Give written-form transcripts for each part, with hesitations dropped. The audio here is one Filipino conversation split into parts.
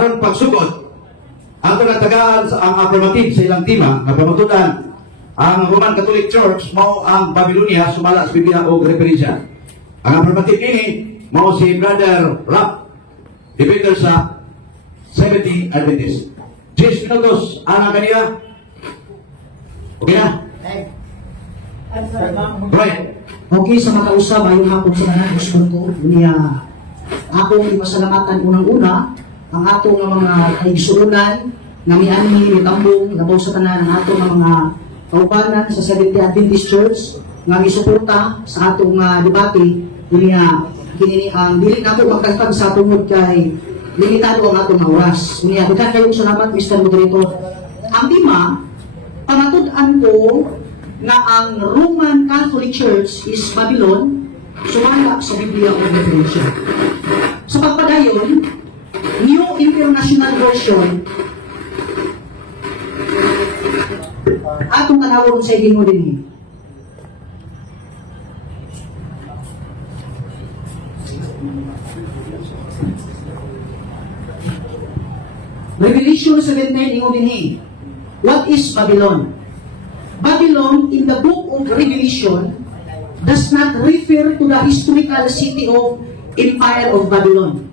aron pagsugod ang tagaan sa ang affirmative sa ilang tima nga pamatudan ang Roman Catholic Church mao ang Babylonia sumala sa Biblia o referensya. Ang affirmative ini mao si Brother Rap, defender sa 70 Adventist. 10 minutos ana kaniya. Okay na? Right. Okay, sa makausap, ayong hapon sa kanan, gusto ko, niya, akong ipasalamatan unang-una, ang ato nga mga kaigsuunan, nga miani, mitambong, labaw sa tanan, ang ato nga mga kaubanan sa Seventh Adventist Church, nga misuporta sa atong debate, niya, kinini ang dili na ako magkagpag sa tungod kay limitado ang atong mga oras. Niya, daghan kayong salamat, Mr. Moderator. Ang lima, pamatud-an ko na ang Roman Catholic Church is Babylon, sumala sa Biblia o referensya. Sa pagpadayon, New International Version, atong tanawon sa mo din. Revelation 17, ingo din. What is Babylon? Babylon in the book of Revelation does not refer to the historical city of Empire of Babylon.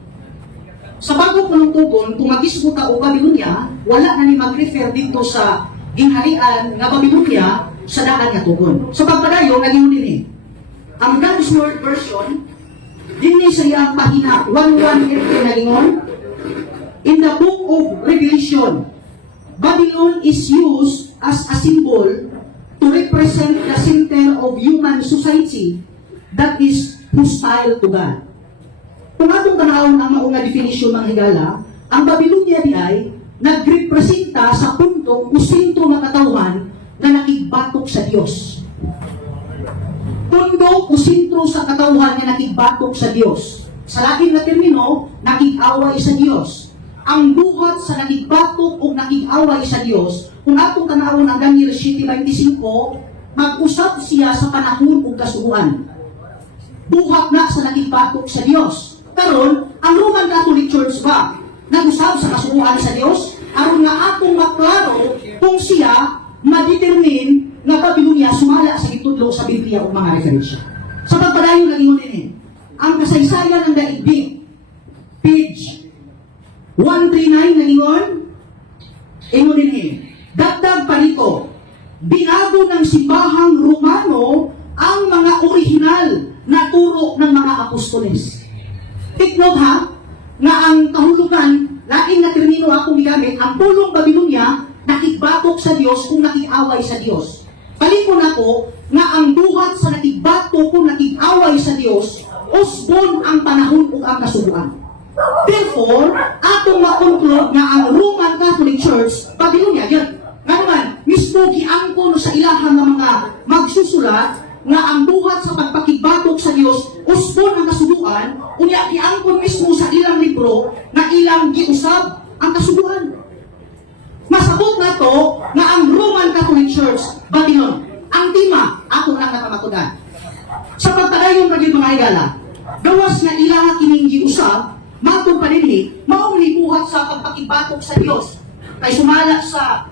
Sa bago ko ng tugon, kung magismuta o Babylonia, wala na ni mag-refer dito sa ginharian nga Babylonia sa daan nga tugon. Sa pagpadayo, naging din ang God's Word version, din sa iyang pahina 118 nagingon, in the book of Revelation, Babylon is used as a symbol to represent the center of human society that is hostile to God. Kung atong tanawon ang maunga definisyon ng higala, ang Babylonia di ay nagrepresenta sa punto o sentro ng katawhan na nakigbatok sa Diyos. Punto o sentro sa katawhan na nakigbatok sa Diyos. Sa laking na termino, nakig-away sa Diyos. Ang buhat sa nakigbatok o nakig-away sa Diyos, kung atong tanawon ang Daniel 7:25, mag-usap siya sa panahon o kasuguan. Buhat na sa nakigbatok sa Diyos. Karon, ang Roman Catholic Church ba, nag-usap sa kasuguan sa Diyos, aron nga atong maklaro kung siya ma-determine nga Babylonia sumala sa gitudlo sa Biblia o mga referensya. Sa pagpadayon ng ingon din, ang kasaysayan ng daigdig, page 139 ng ingon din, dagdag pa rito, binago ng simbahang Romano ang mga orihinal na turo ng mga apostoles. Take note ha, na ang kahulugan, laking na termino akong gigamit, ang pulong Babylonia, nakigbatok sa Diyos kung nakig-away sa Diyos. Palikon ako, na ang buhat sa nakigbatok kung nakig-away sa Diyos, usbon ang panahon o ang kasubuan. Therefore, atong ma-conclude na ang Roman Catholic Church, Babylonia, yan. Nga naman, mismo giangkon sa ilahang mga magsusulat na ang buhat sa pagpakigbatok sa Diyos, usbon ang kasubuan, unya giangkon mismo sa ilang libro na ilang giusab ang kasubuan. Masabot na to na ang Roman Catholic Church, Babylon, ang tima, ako lang nakamatudan. Sa pagpadayon ng mga higala, gawas na ilang kining giusab, matong paninhi, maong libuhat sa pagpakibatok sa Diyos. Kay sumala sa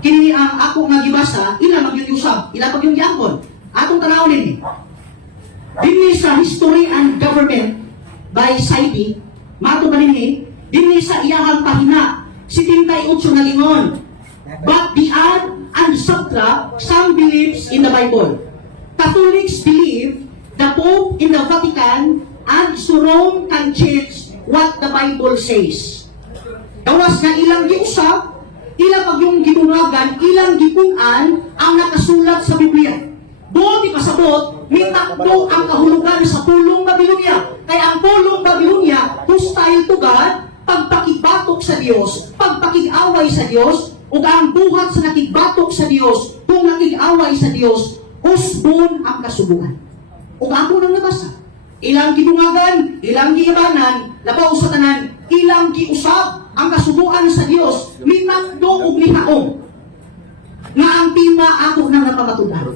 kini ang ako nga gibasa, ila magyuyusab, ila pag yung giangkon. Atong tanawon ini. Dinhi sa History and Government by Saidi, matong paninhi, dinhi sa iyahang pahina, 78 nga lingon. But the add and subtract some beliefs in the Bible. Catholics believe the Pope in the Vatican and so Rome can change what the Bible says. Gawas na ilang giusap, ilang pag yung gidungagan, ilang gipunan ang nakasulat sa Biblia. Doon di pasabot, mitakbo ang kahulugan sa pulong Babylonia. Kaya ang pulong Babylonia, hostile to God, pagpakigbatok sa Diyos, pagpakig-away sa Diyos, o ang buhat sa nakigbatok sa Diyos, kung nakig-away sa Diyos, usbon ang kasubuan. O ako nang nabasa. Ilang gidungagan, ilang giibanan, labaw sa tanan, ilang giusab ang kasubuan sa Dios, minakdo ug nihaom. nga ang tima ako nang napamatunan.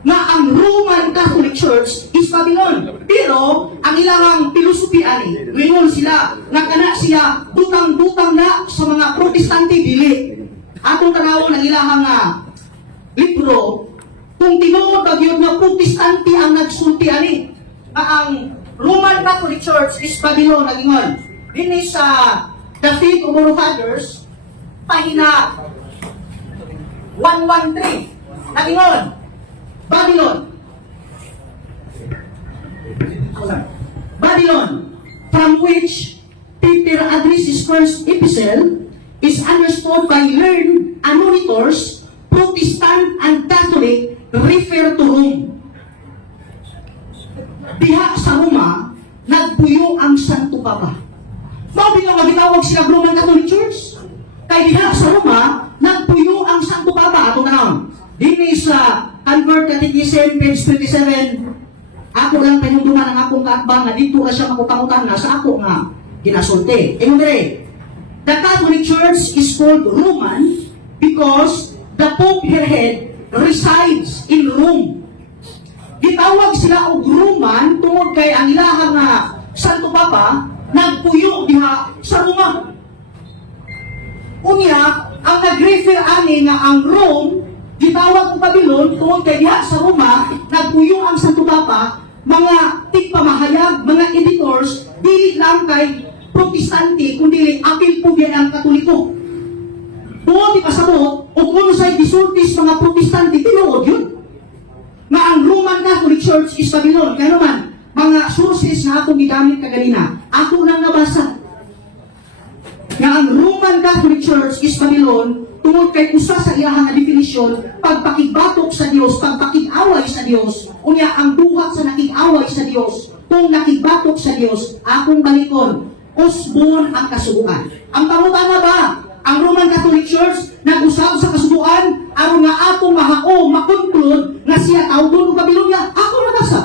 Nga ang Roman Catholic Church is Babylon. Pero, ang ilang pilosopi ani, ngayon sila, nga kana siya, butang-butang na sa mga protestante dili. Atong tanawon ang ilang libro, kung tinuod na yun nga protestante ang nagsulti ani, nga ang Roman Catholic Church is Babylon, nagingon. Dini sa The Faith of Our Fathers, pahina 113, nagingon. Babylon, from which Peter addressed his first epistle, is understood by learned and monitors, Protestant and Catholic refer to Rome. Diha sa Roma, nagpuyo ang Santo Papa. Bakit nga gitawag sila Roman Catholic Church? Kay diha sa Roma, nagpuyo ang Santo Papa. Ato na dini sa Convert Catechism, page 27, ako lang panunduman ang akong kaakbang na dito na siya makutangutan na sa ako nga ginasulti. Inundre, the Catholic Church is called Roman because the Pope her head resides in Rome. Gitawag sila og Roman tungod kay ang ilahang Santo Papa nagpuyo diha sa Roma. Unya, ang nag-refer ani nga ang Rome gitawag ng Babylon tungod kay diha sa Roma nagpuyo ang Santo Papa, mga tigpamahayag, mga editors, dili lang kay protestante kundi apil po ang Katoliko. Tungod ipasabot o kung sa'y disultis mga protestante tinuod yun nga ang Roman Catholic Church is Babylon. Kaya naman mga sources na akong gigamit kaganina ako nang nabasa nga ang Roman Catholic Church is Babylon tungod kay usa sa iyahang definisyon, pagpakigbatok sa Dios, pagpakig-away sa Dios. Unya ang buhat sa nakig-away sa Dios, kung nakigbatok sa Dios, akong balikon, usbon ang kasubukan. Ang pangutana ba, ang Roman Catholic Church nag-usab sa kasubukan aron nga atong mahao, makonklud nga siya tawgon og Babylonia? Ako nabasa.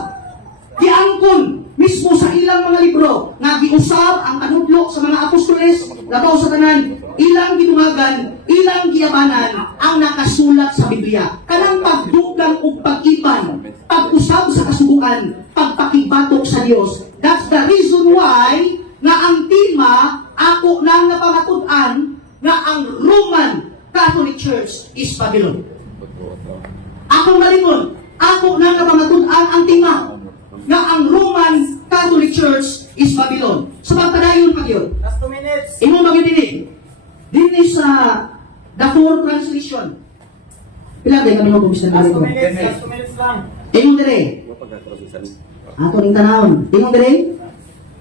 Giangkon mismo sa ilang mga libro nga giusab ang kanudlo sa mga apostoles labaw sa tanan, ilang gidumagan, ilang giyabanan ang nakasulat sa Biblia. Kanang pagdugang ug pag-iban, pag-usab sa kasubukan, pagpakigbatok sa Dios. That's the reason why nga ang tima ako nang napamatud-an nga ang Roman Catholic Church is Babylon. Akong malingon, ako nang napamatud-an ang tima nga ang Roman Catholic Church is Babylon. Sa pagpadayon pa yun. Last 2 minutes. Imo magitini. Dini sa the fourth translation. Pila ba kami mo bisa Last ko? 2 minutes. Last 2 minutes lang. Imo dire. Ato ning tanawon. Imo dire.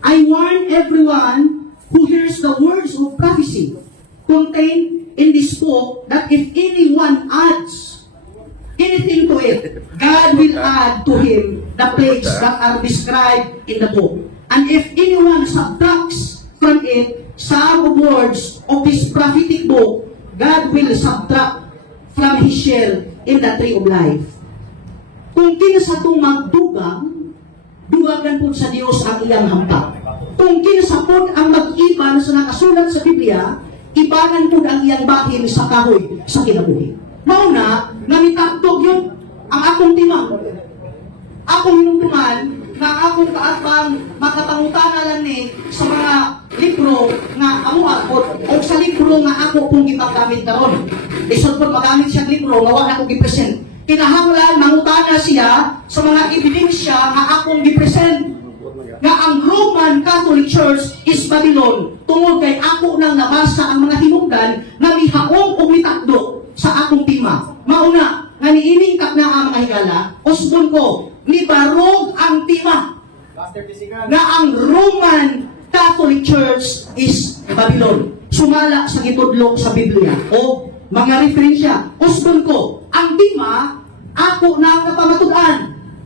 I warn everyone who hears the words of prophecy contained in this book that if anyone adds anything to it, God will add to him the plagues that are described in the book. And if anyone subtracts from it some of words of this prophetic book, God will subtract from his share in the tree of life. Kung kinsa itong magdugang, dugagan po sa Diyos ang iyang hampa. Kung kinsa po ang mag-iban sa nakasulat sa Biblia, ibanan po ang iyang bahin sa kahoy sa kinabuhi. Mauna, namitagtog yun ang akong timang. Akong hinuntungan na akong kaatbang makapangutangan ni sa mga libro nga amo akot o sa libro nga ako kung gipagamit karon. Isod po magamit siya libro nga wala akong gipresent. Kinahanglan mangutana siya sa mga ebidensya nga akong gipresent. Nga ang Roman Catholic Church is Babylon tungod kay ako nang nabasa ang mga hinungdan nga mihaong o mitakdo sa akong tima. Mauna, nga niining kap na ang mga higala, usbon ko, ni barog ang tima Last 30 seconds. na ang Roman Catholic Church is Babylon. Sumala sa gitudlo sa Biblia o mga referensya. Usbon ko, ang tima, ako na napamatud-an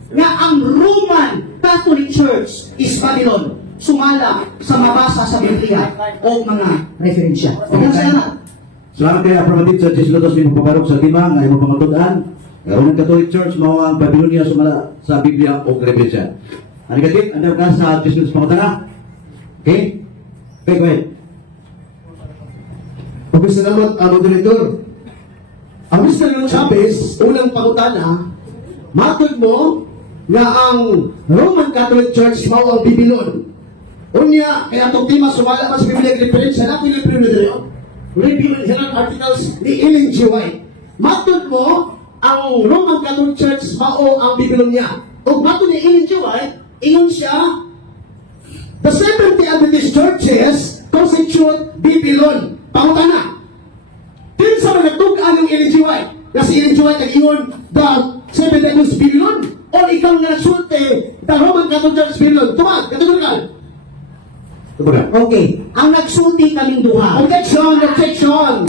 nga ang Roman Catholic Church is Babylon. Sumala sa mabasa sa Biblia o mga referensya. Okay, salamat. Salamat kay Aprobatid sa Jesilotos ni Paparok sa Lima, nga imo pangatudan. Roman Catholic Church, mao ang Babylonia sumala sa Biblia o referensya. Ano katit? Ano ka sa Jesilotos pangutana? Okay? Okay, go ahead. Okay, salamat, moderator. Ang Mr. Leon Chavez, unang pangutana, matod mo nga ang Roman Catholic Church mao ang Bibilon. Unya, kaya itong tema sumala mas Biblia referensya na pinipino na rin. Review and Herald Articles ni Ellen G. White. Matod mo, ang Roman Catholic Church mao ang Bibilon niya. O matod ni Ellen G. White, ingon siya, the Seventh-day Adventist churches constitute Bibilon. Pangutana, kinsa man nagtug-an ng Ellen G. White? Na si Ellen G. White nag-ingon, the Seventh-day Adventist Bibilon? O ikaw nga nagsulti, the Roman Catholic Church Bibilon? Tumag, kategorikal. Kumbaga, Okay, ang nagsulti kaming duha. Objection! Objection!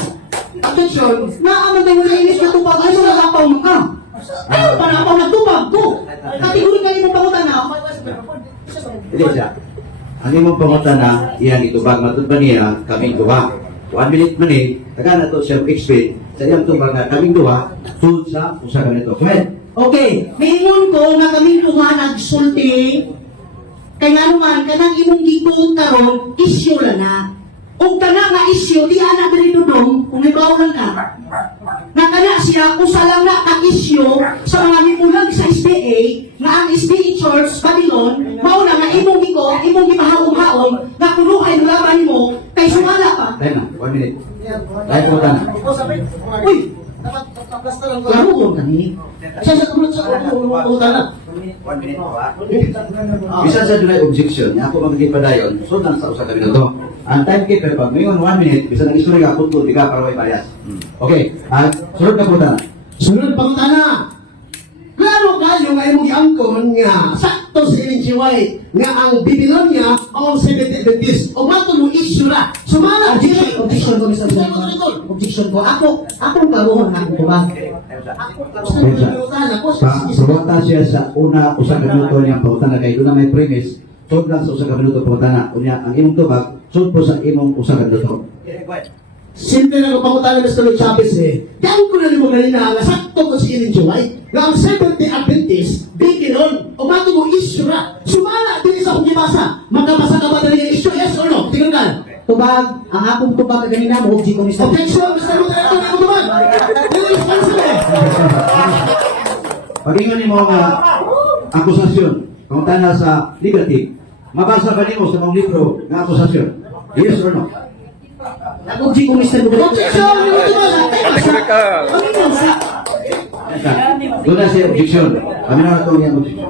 Objection! Naaman tayo na inis na tupag, ay mga kapaw mo ka. Ayaw pa na ako nagtupag ko. Kategori ka mo pangutan na. hindi siya. Ang imong pangutana, iyang itubag matubag niya, kaming duha. 1 minute man taga na to siya explain sa iyang tubag nga kaming duha, sud sa usa ka nito. Go ahead. Okay, maingon ko nga kaming duha nagsulti. Kaya nga naman, kanang imong gituon karon isyu lang na. Kung kana nga isyu, di anak dali dudong, kung ibaw lang ka. Nga kana siya, usa lang na kag-isyu sa mga nimulag sa SBA, nga ang SBA Church, Babylon, mauna nga imong iko, imong gipahawom-hawom, nga kunuhay ng laban mo, kay sumala pa. Tayo na, 1 minute. Tayo pangutana. Uy, Dapat tapos na lang ko. klaro ko kani. Siya sa tulad sa pangutana. 1 minute po ha. Bisa sa dunay objection, nga ako magigipadayon, so lang sa usa ka minuto. Ang timekeeper pag mayon 1 minute, bisa nang isuri ka putol, di ka para may bias. Okay, at sunod na pangutana. Sunod pangutana. Klaro kayo nga imong giangkon nga sakto sa Ellen G. White nga ang Bibilon niya o ang Seventh-day Adventist o matod mo issue na. Sumala Objection ko, Mr. President. Objection ko. Akong karuhon nga akong tubag. Pagpunta siya sa una usa ka minuto niyang pangutana kay doon na may premise, sud lang sa usa ka minuto pangutana. Unya ang imong tubag, sud po sa imong usa ka minuto. Simple na pangutana ni Mr. Leon Chavez Diyan ko na mo ganina nga sakto ko si Ellen G. White nga ang Seventh-day Adventist Bibilon o matod mo issue na. Sumala din sa akong gibasa. Magkabasa ka ba talaga yung issue? Yes or no? Tingnan ka. Tubag, ang akong tubag na ganina mo, objection ko, Mr. President. Objection, Mr. Moderator, na ako naman. Hindi responsible. Pag-ingon nimo nga akusasyon, pangutana sa negative, mabasa ba nimo sa mga libro nga akusasyon? Yes or no? Nag-objection ko, Mr. President. Objection, hindi mo naman. Paminaw sa... Doon na siya objection. Kami na ito niyang objection.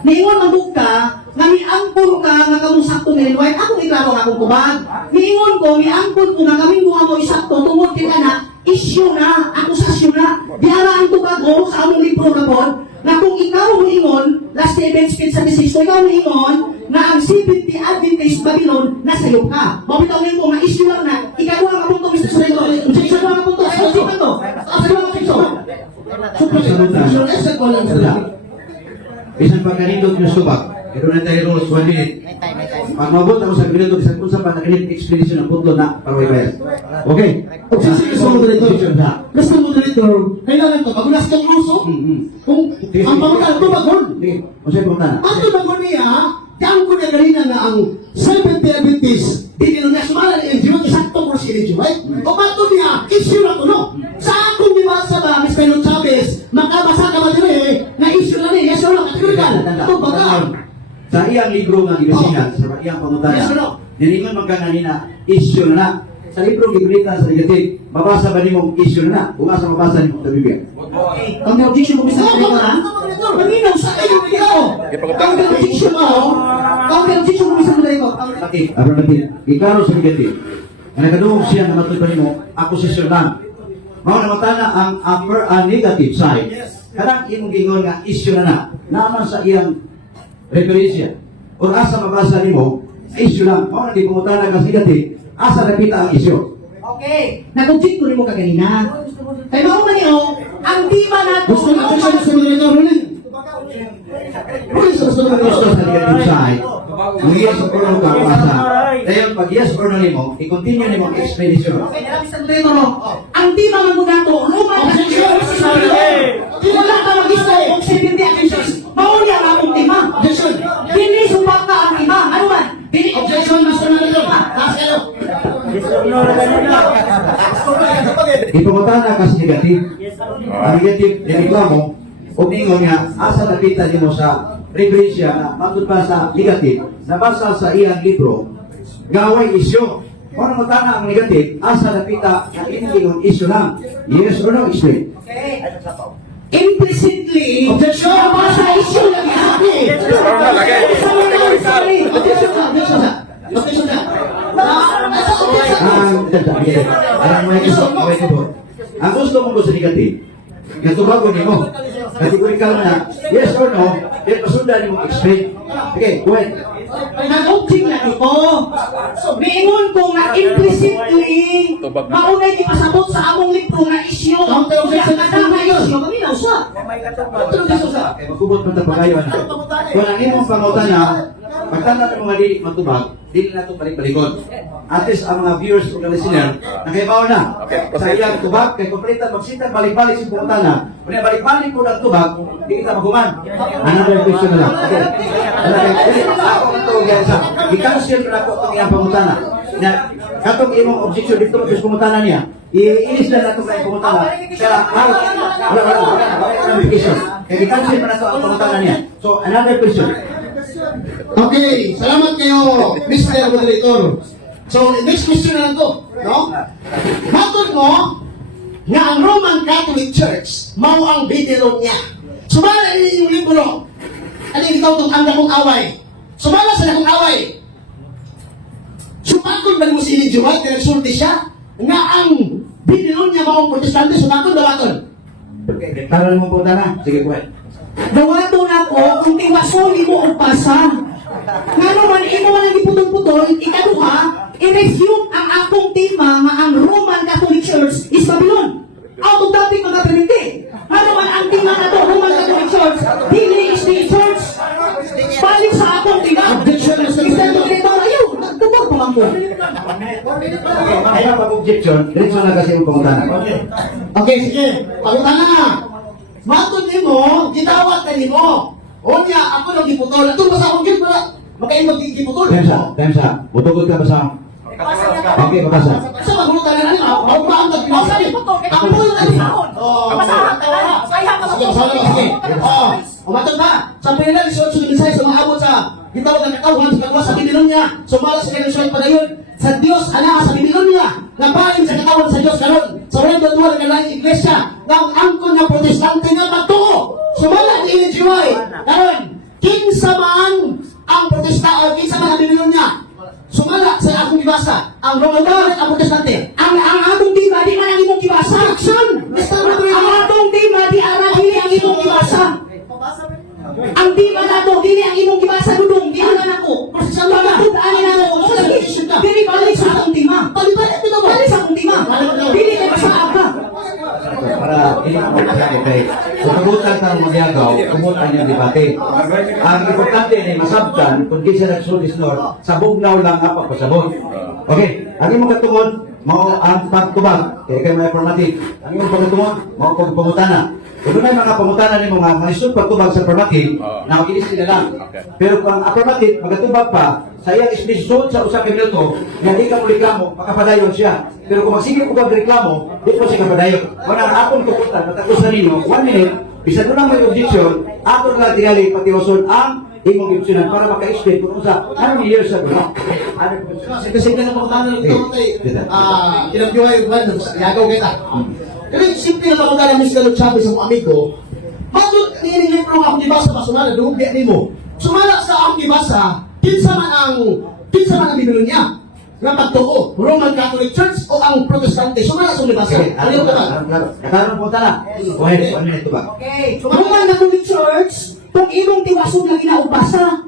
Niingon mabuk ka, nga niangkon ka, nga kamong sakto ni White, akong iklaro nga akong tubag. Niingon ko, niangkon ko, nga kaming buha mo isakto, tungod kita na, issue na, akusasyon na, diara ang tubag ko sa among libro na po, na kung ikaw mo ingon, last event speech sa message, kung ikaw mo ingon, na ang Seventh-day Adventist Babylon, nasa iyo ka. Mabitaw ngayon ko, nga issue lang na, ikaw ang punto, Mr. Senator, objection lang ang punto, sa objection to, sa objection. Objection, except ko lang sa Isang pagkanindot yung subak, ito na tayo rules 1 minute. Pag mabot ako sa minuto, isang kung sa pagkanindot explanation ng punto na para may bias. Okay? Objection, Mr. Moderator. Mr. Moderator, kailangan to, magulas kang uso. Kung ang pangutana, tumagon. Sige, kung sa'yo punta na. Ang tumagon niya, diyan ko na ganina na ang Seventh-day Adventist, Bibilon niya, sumala ni Ellen G. White, isakto ko si Ellen G. White. O bato niya, issue na to, no? Sa akong dibasa ba, Mr. Leon Chavez, makabasa ka ba din na issue na ni, yes or no, kategorikal. Ito baga. Sa iyang libro nga gibisihan, sa iyang pangutana, Yes or no? nilingon magkanganina, issue na na. Sa libro gibrita sa negative, mabasa ba nimong issue na na? Kung asa mabasa nimong sa Biblia? Ang objection ko, Mr. President, ha? Paminaw sa iyo, ikaw. Ang objection mo, Ang objection ko, Mr. President. Okay, affirmative. Iklaro sa negative. Ang nakadungog siya na matuloy pa nimo, akusasyon lang. Mao na matana ang negative side. Kanang imong gingon nga issue na na. Naman sa iyang referensya. O asa mabasa nimo, issue lang. Mao na di pumutana ka sa negative, asa nakita ang issue. Okay. Nag-object ko rin mo kaganina. Kaya mo man niyo, ang tema na to, gusto mo objection, Mr. Moderator, huli. Huli sa Mr. Gusto Moderator. sa negative side, ang yes or no ka mabasa. Dayon pag yes or no nimo, i-continue nimo ang explanation. Okay, nalabi sa tuloy mo. Ang tema man mo na to, luman na Objection, Mr. Moderator. wala ka mag-isa kung 70 actions. Mauli ang akong tema. Objection. Dili sumbak ka ang tema. Ano man? Dili Objection, Mr. Moderator. Taas kayo. Yes or no na ganyan na. Ipangutana kasi negative. Yes or no. Ang negative, reklamo, o ningon nga, asa nakita niyo mo sa referensya na matod pa sa negative, nabasa sa iyang libro, gaway isyo. Kung matana ang negative, asa nakita na iningon isyo lang. Yes or no, explain. Implicitly, Objection! nabasa issue lang happy. Sorry. Objection ka, objection ka. Objection ka. Ang gusto mo sa negative, natubago niyo mo. Kategorikal na, yes or no, then pasundan niyo explain. Okay, go ahead. Nag-object na ito. Mingon ko nga implicitly, maunay di pasabot sa among libro nga issue. Kaya kada nga issue, maminaw siya. Okay, magkubot mo sa pagayon na. Kung ang imong pangutana, pagtanda ng mga dili matubag, dili na ito balik-balikod. At least ang mga viewers o listener, nakaibaw na. Sa iyang tubag, kay kumplitan, magsitang balik-balik sa pangutana. Kung yung balik-balik po ng tubag, di kita maguman. Another question na lang. Okay. Ako ito, yan sa, i-cancel na ako itong iyang pangutana. Na, katong imong objection dito sa pangutana niya, iinis na nato kay pangutana. Kaya, wala application. Kaya i-cancel na nato ang pangutana niya. So, another question. Okay, salamat kayo, Mr. Moderator. So, next question na lang to, no? Matod mo nga ang Roman Catholic Church mao ang Babylon niya. Sumala ni yung libro. Ano yung ikaw itong ang dakong away? Sumala sa dakong away. Sumakon ba mo si Ilijumat kaya nagsulti siya? Nga ang Babylon niya mao ang protestante, sumakon dawaton. Okay, taran mo pangutana. Sige, go ahead. Dawato na ko kung tiwasoli mo o pasa. Nga naman, imo man ang iputol-putol, ikaduha, i-refute ang akong tema nga ang Roman Catholic Church is Babylon. Out of topic mga permiti. Nga naman, ang tema na to, Roman Catholic Church, dili is the church. Balik sa akong tema. Objection, Mr. Mr. Moderator, ayaw, nagtubag pa lang ko. Okay, ayaw mag-objection. Diretso na kasi yung pangutana. Okay, sige. Pagkita na. Matod ni mo, gitawat ka ni mo. O niya, ako nang giputol. Ito ba sa akong gip pala? Makain mag-giputol. Time sa. Butugod ka ba sa? Okay, babasa. Sa magulutan na rin, ako ba ang nagpinasabi? Ako mo yung nagpinasabi. Basahan ka na. Sige, basahan ka. Sige. Matod na. Sa pinila, lisuot sa minsay sa maabot sa gitawat ng katawhan sa kagawa sa Babylon niya. Sumala sa kanyang suway padayon. Sa Diyos, ana sa Babylon niya. Nabaling sa katawan sa Diyos karon. Sa walang datuwa ng laing iglesia. Nang angkon ng protestante nga pagtuo. Sumala ni Ilijuay. Karon, kinsa man ang protesta o kinsa man ang Babylon niya. Sumala sa akong ibasa. Ang Roman Catholic ang protestante. Ang atong tema, di man ang imong gibasa. Action! Mr. Ang Moderator. atong tema, di dili ang imong gibasa. Ang tema na to, dili ang imong gibasa dudong, di na nako. Sa mga tudaan na ako, dili balik sa akong tema. Palibalik ito ba? Balik sa akong tema. Dili kay basa ka. Para hindi mo magsabi kay kung kagutan ka ng magyagaw, kumutan yung debate. Ang importante ay masabtan kung di siya nagsulis nor, sa bugnaw lang nga pagpasabot. Okay, ang imong katungod, mao ang pagtubag, kaya kayo may affirmative. Ang imong pagtungod, mao pagpangutana. Kung may mga pangutana ni mga maisod pagtubag sa affirmative, na makinis nila lang. Pero kung ang affirmative, magatubag pa, sa iyang ispisod sa usang minuto, nga di ka mo reklamo, makapadayon siya. Pero kung masigil ko kang reklamo, di po siya kapadayon. Kung ang akong tukutan, matagos na ninyo, 1 minute, bisa ko lang may objection, ako na tingali patiwason ang imong opsyonan para maka-explain kung sa anong years ago. Kasi na pagkakana ng ito, kinagdiway yung kwento, yagaw kita. Pero yung simple na pagkakana ng Mr. Chavez sa mga amigo, bakit nililipro nga akong ibasa pa sumala, dumugbi ni mo. Sumala sa akong ibasa, kinsa man ang Biblia niya. Nga pagtuo, Roman Catholic Church o ang Protestante. Sumala sa ibasa. Ano yung ka? Nakaroon po tala. Go ahead, 1 minute ba? Okay, Roman Catholic Church, kung imong tiwasong lagi na ubasa.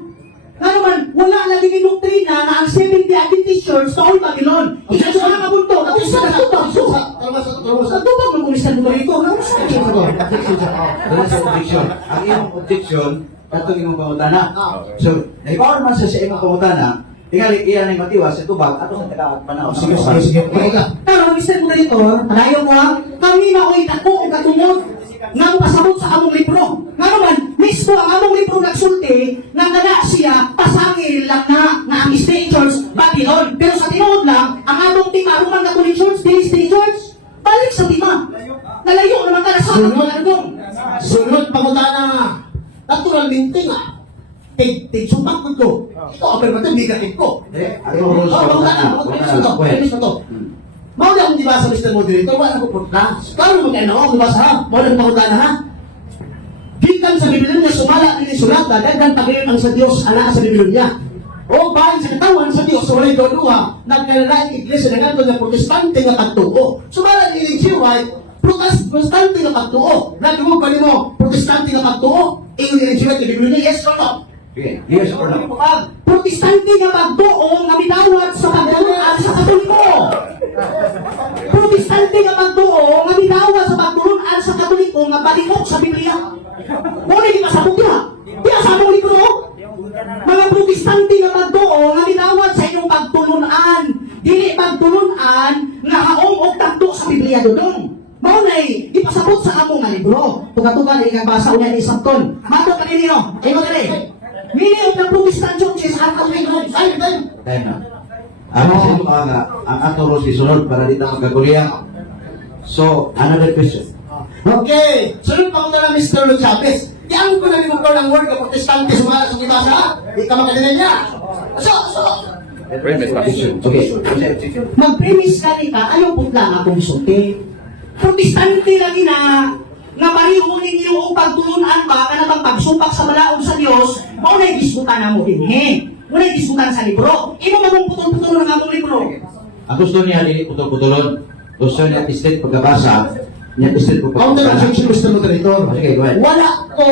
Nga naman, wala lagi ni doktrina na ang 70 Adventist Church sa Babylon. Ikaso ka nga bunto, tapos sa natubag so. Natubag mo kung isang lugar ito. Ano sa akin ito? Doon sa objection. Ang imong objection, katong imong pangutana. So, naibawan man sa imong pangutana, tingali iyan ay matiwas sa tubag, ato sa taga-panaw. Sige. Pero, Mr. Moderator, palayo ko ha, kami na ko'y tako o katungod ng pasabot sa among libro. Nga naman, may mismo ang among libro nagsulti nga nana siya pasangil lang na ang State Church Babylon. Pero sa tinuod lang, ang among tima Roman Catholic Church, dili State Church, balik sa tima. Nalayo naman ka na sa Sunod pangutana. Naturalmente nga. Sumpang ko. Ito, affirmative, negative ko. Ano rules ka Pangutana. Permis na to. Mao na akong dibasa, Mr. Moderator, wala ko punta. Kano mag-ano, dibasa ha? Mao na pangutana ha? Gikan sa Biblia niya, sumala din sulat, daghan pagayon ang sa Diyos, anak sa Biblia niya. O bahin sa katawan sa Diyos, walay doduha, nagkalalang iglesia na nga na protestante nga pagtuo. Sumala din G. White, protestante nga pagtuo. Nagumog pa rin mo, protestante nga pagtuo. Ingon din G. White, sa Biblia niya, yes or no? Okay, yes or no? Protestante nga pagtuo nga mitawat sa pagtulunan sa Katoliko. Protestante nga pagtuo nga mitawat sa pagtulunan sa Katoliko nga balikok sa Biblia. Muna di pasabog niya. Diya sa among libro. Mga protestante nga pagtuo nga mitawat sa inyong pagtulunan. Dili pagtulunan nga haong og takto sa Biblia dodong. Mao nay ipasabot sa among nga libro. Tuga-tuga ni nga basa unya ni Samton. Mato kanino? Ay mo dali. Mini of the Protestant churches are coming home. Ay, Tayo na. Ano ang ato rules isunod para di na magkaguliang. So, another question. Okay, sunod pa ko na Mr. Lord Chavez. Diyan ko na limang ko ng word na protestante sumala sa ibasa. Di ka makalinan niya. So. Okay. mag-premise ka ni ka, ayaw putla nga kung sulti. Protestante lagi na nga pariho ninyo o pagtulunan ba ka na bang pagsupak sa balaod sa Diyos, maunay diskutan na mo din he. Maunay diskutan sa libro. Imo mamong putol-putol ng among libro. Ang gusto niya, dili putol-putulon. Gusto niya pistit pagkabasa. Niya pistit Counter pagkabasa. objection, Mr. Moderator. Sige, go ahead. Wala ko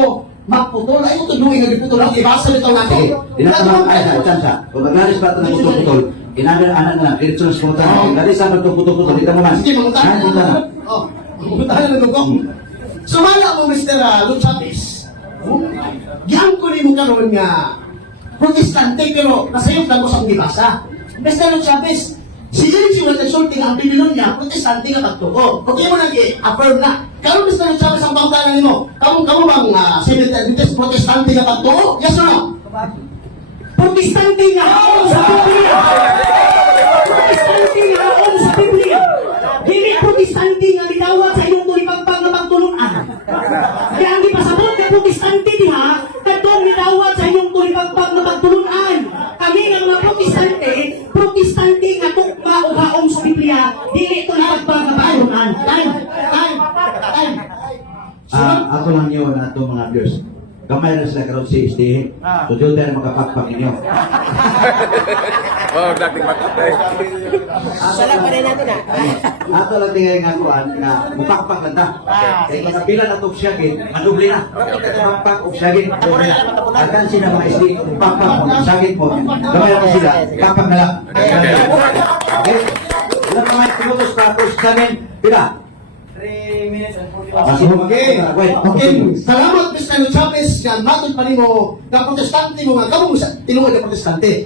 magputol. Ay, ito doon yung nagputol. Ang ibasa nito nga Sige, tinatawag ay na, chance. Kung maglalis ba ito ng putol-putol, inanan na, diretso na sa pumunta. Galis sa putol-putol, dito naman. Sige, manguntahan Dito na. Oh, manguntahan na ko. Sumala mo, Mr. Lord Chavez. Diyan ko rin mo karoon nga protestante, pero nasayot lang ko sa ibasa. Mr. Lord Chavez, si Jensi Walter Sulti nga ang Biblia niya, protestante nga pagtuko. Okay mo nag-affirm na. Karoon, Mr. Lord Chavez, ang pangutanan mo, kamu bang Seventh-day protestante nga pagtuko? Yes or no? Protestante nga haon sa Biblia. Protestante nga haon sa Biblia. Dili protestante nga mitawat sa inyong tulipagpag na pagtulunan. Kaya ang ipasabot ka protestante diha, kadtong mitawat sa inyong tulipagpag na pagtulunan. Kami nga mga protestante nga tukma o haon sa Biblia, dili tulipagpag na pagtulunan. Time. Ako lang yun na itong mga viewers. Kamay na sila karoon si SDA. So, doon tayo makapakpak ninyo. Oh, dating matay. Salam pa rin natin Ato lang tingay nga kuhan na mupakpak lang ta. Kaya mga pila na itong siyagin, manubli na. Pakpak o siyagin, manubli na. Alkansi na mga SDA, pakpak mo, siyagin mo. Kamay ako sila, pakpak na lang. Okay? Ilang mga minutos pa ako sa amin, pila. 3 minutes and 40 Okay. Salamat, Mr. Lord Chavez, nga matod pa rin mo, nga protestante mo nga, kamong tinungan na protestante.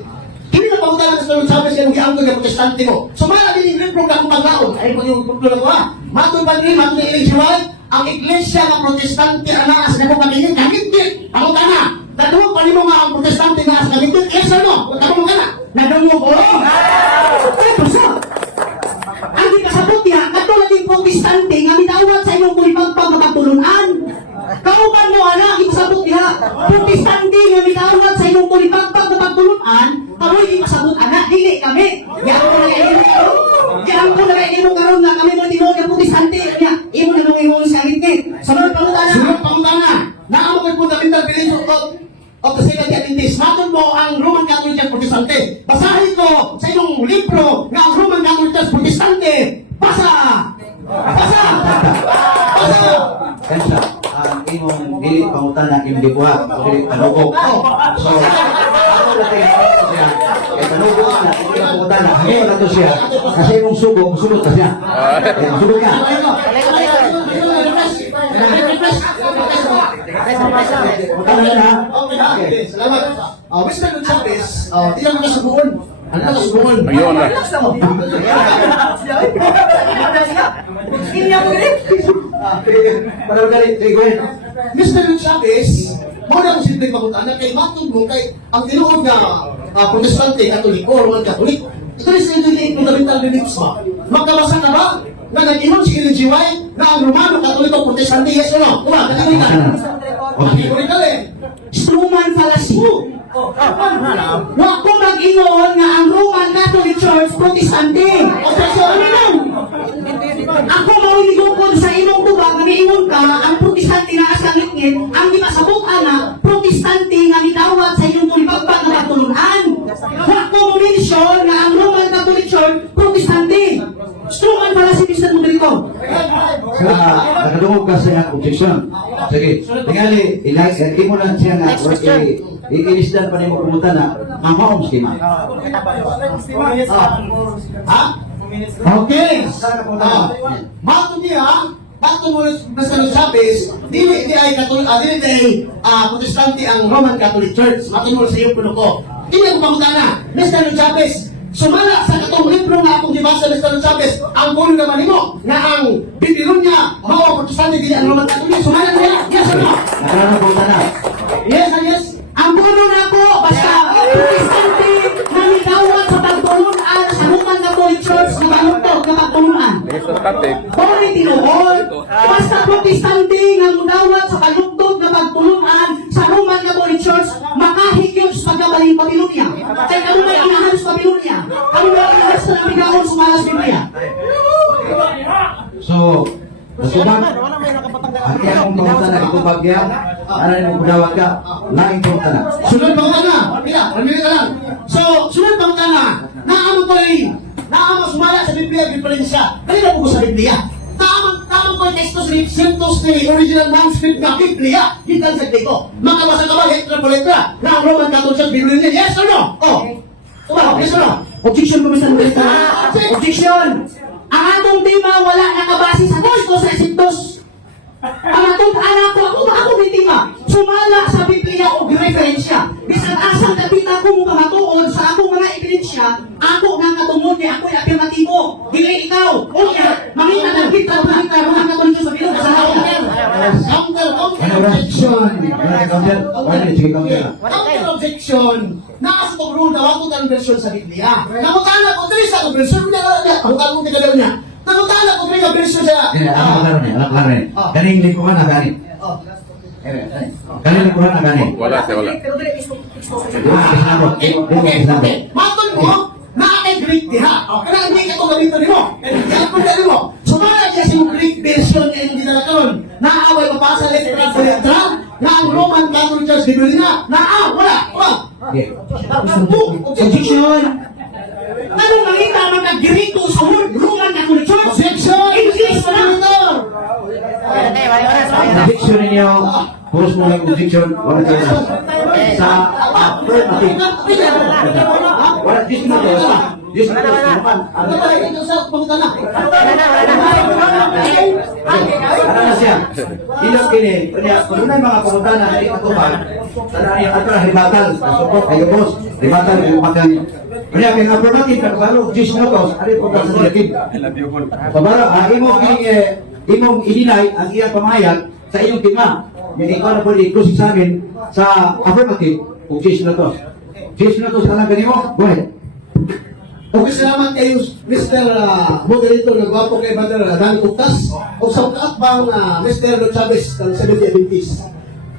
Hindi na pangutanan, Mr. Lord Chavez, nga giangko nga protestante mo. Sumala din yung libro ka kung paglaon. Ay, yung paglo na ko ha. Matod pa rin, matod na ilang siwal, ang iglesia nga protestante ana sa nako katingin, kamigdit. Pangutana, dadumog pa rin mo nga ang protestante nga sa kamigdit. Yes or no? Kamong ka na. Nadungog ko. Ito sa. Ang ikasabot niya, katulad yung protestante nga mitawat sa inyong tulipagpag na pagtulunan. Kauban mo, anak, ikasabot niya. Protestante nga mitawat sa inyong tulipagpag na pagtulunan, karoy ikasabot, anak, dili kami. Yan ko na kayo karon. Yan ko na kayo karon na kami mo tinuod ng protestante. Imo na nung imong sa ngit. Sunod pangutana. Sunod pangutana. Naamok ang fundamental beliefs of the Seventh-day Adventist. Matod mo ang Roman Catholic Church Protestante. Basahin ko sa inyong libro nga ang Roman Catholic Church Protestante. Basa! Kansa, ang imong dili pangutana imong gibuhat, dili panugo. So, ako na tayo siya. Kaya panugo na, hindi na pangutana. Hangin na to siya. Kasi imong sugo, musulot ka siya. Kaya musulot ka. Pangutana na ha. Okay, salamat. Mr. Lord Chavez, di lang nakasubuan. Ano nakasubuan? Ayun na. Parang galit, sige, go ahead. Mr. Lord Chavez, Muna akong simple pangutana kay matod mo kay ang tinuod na protestante, katoliko, Roman Catholic. Ito is hindi fundamental beliefs ba? Magkabasa ka ba? Na nag-inom si Ellen G. White na ang Romano, Katoliko, Protestante, yes o no? Uma, katiwikan. Katiwikan eh. Truman fallacy. Wa ko mag-ingon nga ang Roman Catholic Church Protestante. O sa ano lang? Ako mauligukod sa imong tubag nga niingon ka ang Protestante nga asa ngit ang gipasabot-an na Protestante nga gidawat sa imong tulibagbag nga pagtulunan. Wa ko mo-mention nga ang Roman Catholic Church Protestante. Truman fallacy, Mr. Moderator. Nakadungog ka sa iyang objection. Sige, tingali, ilagay mo lang siya nga, i-ilisdan pa niyo mo pumunta na, mamaong schema. Ha? Okay. Bato niya, bato mo Mr. Chavez, dili ay Protestante ang Roman Catholic Church. Bato mo sa iyo puno ko. Dili ang pangutana, Mr. Chavez, sumala sa katong libro nga akong gibasa, Mr. Chavez, ang puno naman mo na ang Babylonia, mao Protestante dili ang Roman Catholic. Sumala niya, yes or no? Nakaraman po na. Yes and yes. Ang puno na ko, basta Protestante na nidawat sa pagtulunan sa Roman Catholic Church na balutog na pagtulunan. Bawal tinuod, basta Protestante nga mudawat sa balutog na pagtulunan sa Roman Catholic Church makahigyog sa pagkabaling Babylonia. Kaya kamo may inahan sa Babylonia. Kamo may inahan sa nabigaon sa malas Biblia. So, nasubag, ang iyang pumunta na ito bagya, ano yung pudawag ka, laing pumunta na. Sunod pangutana. Pila, 1 minute ka lang. So, sunod pangutana. Naamo ko rin. Naamo sumala sa Biblia, diferensya. Dali na po ko sa Biblia. Naamo ko yung text ni Santos ni original manuscript na Biblia. Gitan sa ko. Makabasa ka ba, letra po letra, na ang Roman Catholic Church, Biblia, yes or no? Oh. Tumaw, yes or no? Objection po, Mr. Moderator. Objection! Ang atong tema wala nakabase sa gusto sa Esiptos. Ang atong anak ko, ako bitima. Sumala sa Biblia o referensya. Bisan asang kapita ko mo kamatuod sa akong mga ebidensya, ako nga katungod kay ako'y afirmatibo. Dili ikaw. O niya, mangita ng kita mga katuloy sa Biblia. Sa Counter objection. Counter objection. Naas itong rule na wag ang version sa Biblia. Namutala ko, tres ako version niya. Namutala ko tigalaw niya. Namutala ko, tres ako version siya. Anak klaro ni. Ganing lingkungan na ganing. Ganing lingkungan na ganing. Wala siya, wala. Okay. Matol mo, na-ay Greek diha. Kaya hindi ka itong gamito nimo. Kaya kung gano'n mo, sumala siya sa Greek version na yung dinala karon. Naaway mapasa letra sa letra, na ang Roman Catholic Church Biblia na wala. Objection! Anong nakita magka-Grito sa Roman Catholic Church? Objection! English na lang! Objection ninyo, puros mo lang objection, wala kayo na. Sa affirmative. Wala, Diyos na to. Diyos na to. Ano ba ito sa pagkutana? Ano na siya? Ilang kini, kung muna yung mga pumunta na ay katuhan, sana yung ato hibatal, kasupok, kayo boss, hibatal, yung makan. Kaya kaya affirmative ka kasalo, Diyos na to, ano yung punta sa silakid? Pabara, imong ininay ang iyang pamayag sa iyong tima. Yung ikaw na pwede ikusik sa amin sa affirmative, kung Diyos na to. Diyos na to, sa alam ganimo, go ahead. Okay, salamat kayo, Mr. Moderator, nagwapo kay Brother Dani Octas. O sa kaatbang Mr. Chavez, ng 70 Adventist.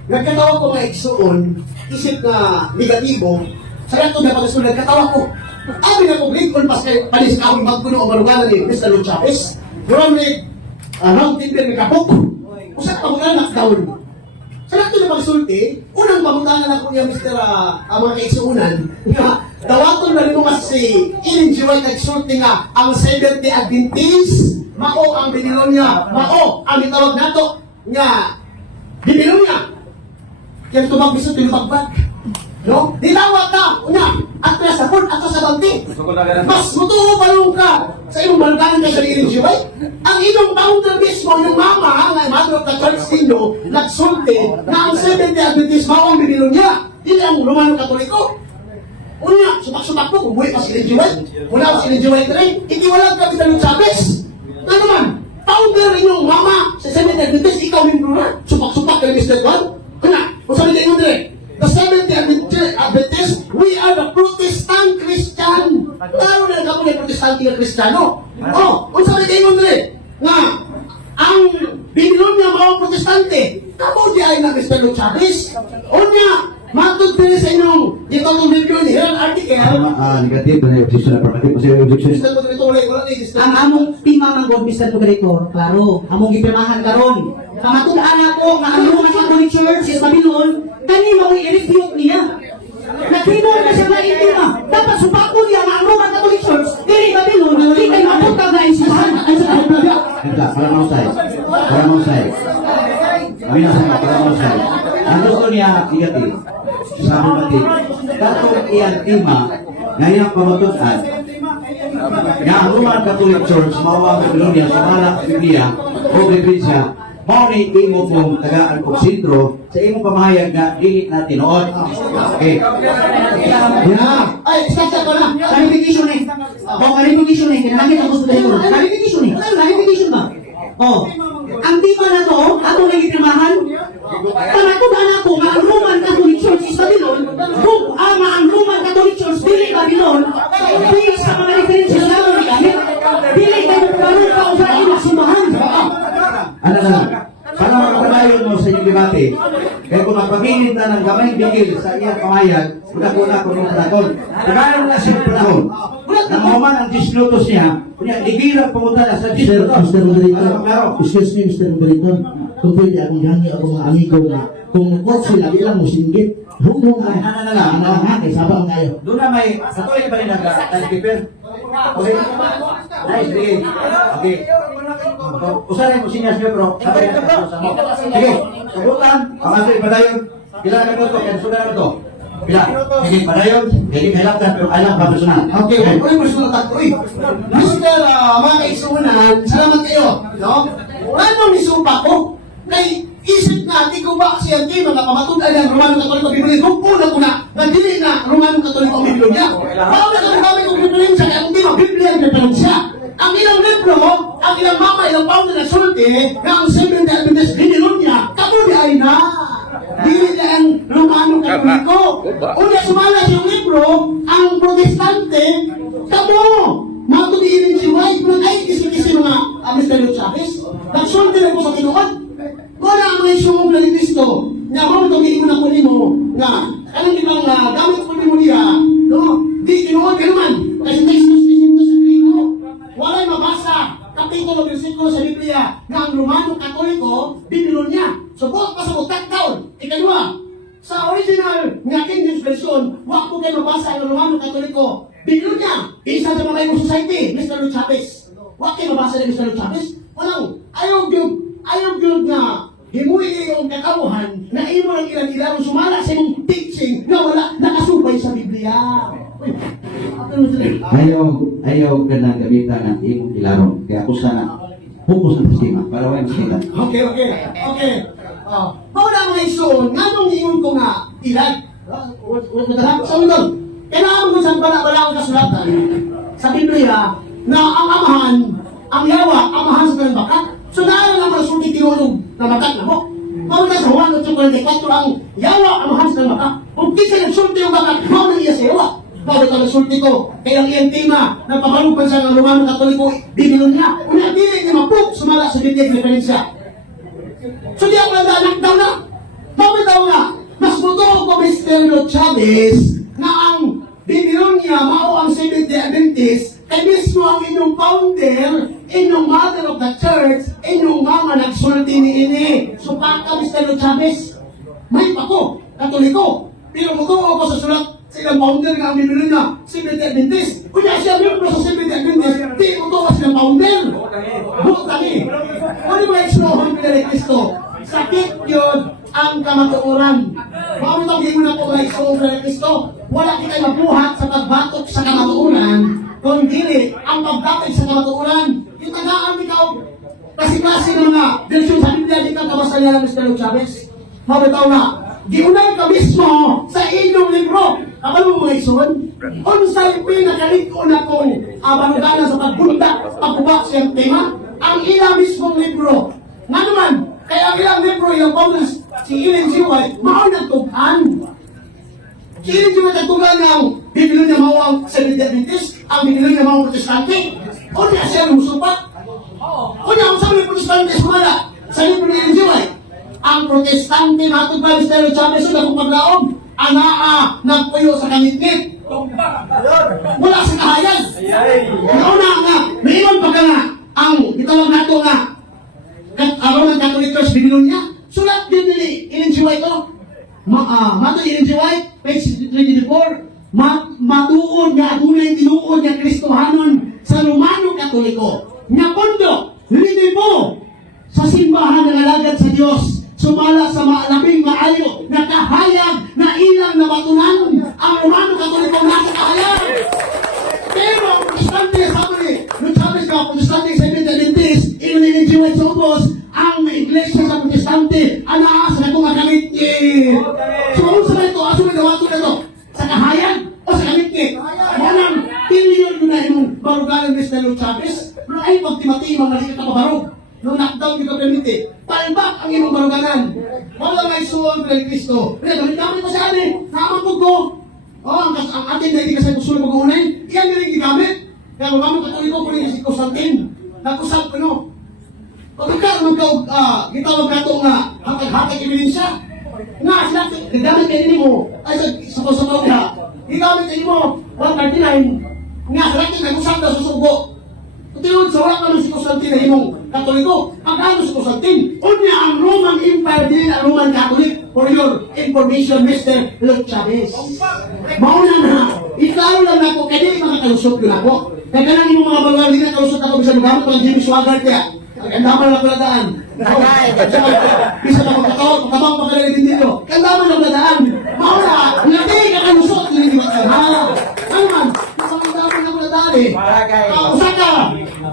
Nagkatawa ko mga igsuon, isip na negatibo, sa yato na pagkasunod, nagkatawa ko. Amin ako, Lincoln, pas kay panis akong magkuno o maluganan ni Mr. Chavez. Round table may kapok. Usap pamungan knockdown. Sa nato na pagsulti, unang pamungan ako niya Mr. Mga kaigsuunan, nga, dawaton na rin mo si Ellen G. White nagsulti nga, ang 70 Adventist, mao ang Babylonia, mao ang itawag nato, nga, Babylonia. Kaya tumagbiso, tinupagbag. No? Dilawat ka, una, atras sa port, atras sa banti. Mas mutuo palong ka sa iyong balgangan ka sa Ellen G. White. Ang inyong founder mismo, yung mama, nga mother of the church ninyo, nagsulti na ang 70 Adventist mao ang Babylonia. Hindi ang Romano Katoliko. Una, subak-subak po, kung buhay pa si Ellen G. White. Wala ko si Ellen G. White rin. Ikiwalag ka kita ng Chavez. Na naman, founder inyong mama sa 70 Adventist, ikaw min na. Subak-subak ka ni Mr. Juan. Una, kung sabi kayo Oh, unsa may kaingon diri? Nga ang Babylonia mao protestante. Kamo di ay na Mr. Chavez. Unya, matud diri sa inyong gitong Biblia ni Herald article. Negative na yung objection na affirmative. Kasi yung objection Mr. Moderator, wala ni Mr. Ang among tima ng God, Mr. Moderator, klaro, among gipirmahan karon. Kamatulaan ako nga ang Roman Catholic Church sa Babylon, kani mo i-refute niya. Naghinol na siya na intima. Dapat supako niya nga ang Roman Catholic Church, dili Babylon, di kay mapunta na isisan. Ay sa Biblia. Ito, para mausay. Para mausay. Kami na sa para mausay. Ang gusto niya, negative. Sa affirmative. Katong iyang tima, ngayon ang pamatutan, nga ang Roman Catholic Church, mawang Babylonia, sumala sa Biblia, o Biblia, mao ni imo pong tagaan og sentro sa imong pamahayag nga dili na tinuod. Okay. Yeah. Ay, sakta ko na. Clarification eh. O, clarification eh. Kinakit ang gusto dito. Clarification eh. Clarification ba? O, ang tima na to, atong nagipirmahan, panatugan ako nga ang Roman Catholic Church is Babylon, kung ama ang Roman Catholic Church, dili Babylon, dili sa mga referensya na naman ni kahit, dili kayo karoon ka sa inyong simbahan. Ano na lang, para makapanayon mo sa inyong debate, kaya kung magpagilid na ng gamay bigil sa iyang pamayag, una-una ko nung panahon. Kagaya na siya panahon. Na mahuman ang dislutos niya, kunya, ligira pumunta na sa dislutos. Mr. Moderator, Klaro. excuse me, Mr. Moderator, kung pwede akong hangi ako mga amigo na kung kot sila, ilang mo singgit, hungong Ay, ano na lang, ano nga, kay sabang kayo. Doon na may, katuloy ba rin nag-keeper? Okay? Nice, sige. Okay. Usahin mo sinyas niyo, bro. Sabay na sa mo. Sige, sabutan. Pamasoy, padayon. Kailangan na ito, kaya suga na ito. Pila. Sige, padayon. Hindi kailangan, pero kailangan pamusunan. Okay, uy, masunod ako. Uy, Mr. Mga kaisunan, salamat kayo. No? Anong nisupa ko? Kay isip natin kung ba siya di mga pamatudan ng Romano Katoliko Biblia. Kung una ko na, nandili na Romano Katoliko Biblia. Bago na kami kung Biblia sa kaya kung di Biblia ang diferensya. Ang ilang libro, ang ilang mama, ilang founder na sulti, na ang Seventh-day Adventist Babylonia, kabuli ay na. Dili na ang Romano Katoliko. Una sumala siyang libro, ang Protestante, kamo. Matudiin si White, mga ay kisi-kisi mga Mr. Chavez. Nagsulti na po sa tinuod. Wala ang may sumong na Kristo. Nga mo itong iiwan ako nimo na anong ibang gamit ko nimo niya, no? Di tinuod ka naman. Kasi text sa Kristo. Wala'y mabasa kapitulo bersikulo sa Biblia na ang Romano Katoliko, Babylonia. So, buot pa sa utak taon. Ikadua, sa original nga King James Version, wak po kayo mabasa ang Romano Katoliko, Babylonia. Isa sa mga society, Mr. Chavez. Wak kayo mabasa ni Mr. Chavez. Walang, ayaw gyud na himuwi yung kakawuhan na imo ng ilang sumala sa imong teaching na wala nakasubay sa Biblia. Uy, Ayaw ka nang gamitan ng imong ilaron. Kaya ako sana, focus ang sistema para walang makita. Okay. Paula mga ison, nganong iyon ko nga ilag? Sa unod, kailangan mo sa bala-bala ang kasulatan sa Biblia na ang amahan, ang yawa, amahan sa kanyang bakat. So dahil naman ang sulti tinulog na bakat na mo. Paula sa Juan 8:44 ang yawa, amahan sa kanyang bakat. Kung kisa nagsulti yung bakat, mo iya sa yawa. Bakit ang sulti ko? Kaya ang iyang tema na papalupan sa Romano Katoliko, Babylonia. Una, hindi niya mapuk, sumala sa Biblia ng referensya. So di ako nandanak daw na. Bakit daw na? Mas buto ko Mr. Chavez na ang Babylonia mao ang Seventh-day Adventist kay mismo ang inyong founder, inyong mother of the church, inyong mama nagsulti ni ini. So baka Mr. Chavez, may pa ko, Katoliko. Pero buto ako sa sulat sa ilang founder nga ang Babylonia, Seventh-day Adventist. Kaya siya miyembro sa Seventh-day Adventist, di buto ka silang founder. Buto kami. Ano ba ekslohan nila ni Kristo? Sakit yun ang kamatuoran. Bakit ang hindi mo na po mga ekslohan ni Kristo? Wala kita mabuhat sa pagbatok sa kamatuoran, kundi ang pagbatok sa kamatuoran. Yung tagaan ikaw, kasi-kasi ng mga version sa Biblia, di ka kabasa niya ng Mr. Chavez. Mabitaw na, giunay ka mismo sa inyong libro. Kapag mo mga ison, unsay pinakaliko na kong abanugana sa pagbunta, pagbubak siyang tema, ang ilang mismong libro. Nga naman, kaya ang ilang libro, yung Paulus, si Ellen G. White, nagtugan. Si Ellen G. White nagtugan ng Babylonia mao ang Seventh-day Adventist, ang Babylonia mao ang Protestante. O niya siya lusupat. O niya, kung sabi ng protestante sumala, sa libro ni NGY, ang protestante matod pa Mr. Chavez na kung paglaom, anaa nagpuyo sa kangitngit. Wala sa kahayan. Nauna nga, mayroon pa ka nga, ang itawag nato nga, araw ng Catholic Church, binilon niya. Sulat din nila, NGY ito. Mato NGY, page 24, matuod nga, dunay tinuod nga Kristohanon sa Romano Katoliko. Nga pondo, libi mo sa simbahan ng alagad sa Diyos, sumala sa labing maayo na kahayag na ilang nabatunan ang Romano Katoliko nasa kahayag. Pero ang protestante, sabi ni Chavez ka, protestante sa Adventist, inunin sa ubos, ang iglesia sa protestante, anaas na kung magamit ni... So, kung sa ito, aso na gawato na ito, sa kahayag o sa gamit ni... Manang, tiniyon yun na yung barugalan ni Mr. Chavez, na ay pagtimati yung malikat na pabarog. Nung knockdown kita permite, talbak ang imong baruganan. Wala may suwang kay Kristo. Kaya gamit ko sa amin, naamang ko. Ang atin na hindi kasi gusto na pag-uunay, iyan nila yung gigamit. Kaya magamit Katoliko ko rin si Constantine. Nagkusap ko, no? Pagkakar naman ka, gitawag ka itong hatag-hatag ebidensya. Nga, sila, gagamit kayo nimo, ay sa kusapaw ka, gigamit kayo mo, 139, nga, sila, nagkusap na susubo. Tutiyon, sa wala naman si Constantine na imong Katoliko. Ang ano si Constantine? Unya ang Roman Empire, din ang Roman Catholic. For your information, Mr. Luke Chavez. Mauna na, ikaw lang ako, kaya di makakalusot yun ako. Kaya kanang imong mga baluan, di na kalusot ako bisa magamit ng Jimmy Swaggart kaya. Ang daman na paladaan. Bisa na magkatawag, magkabang magkalalit dito. Ang daman na paladaan. Mauna, hindi ka kalusot. Ano man, ang daman na paladaan eh. Usaka,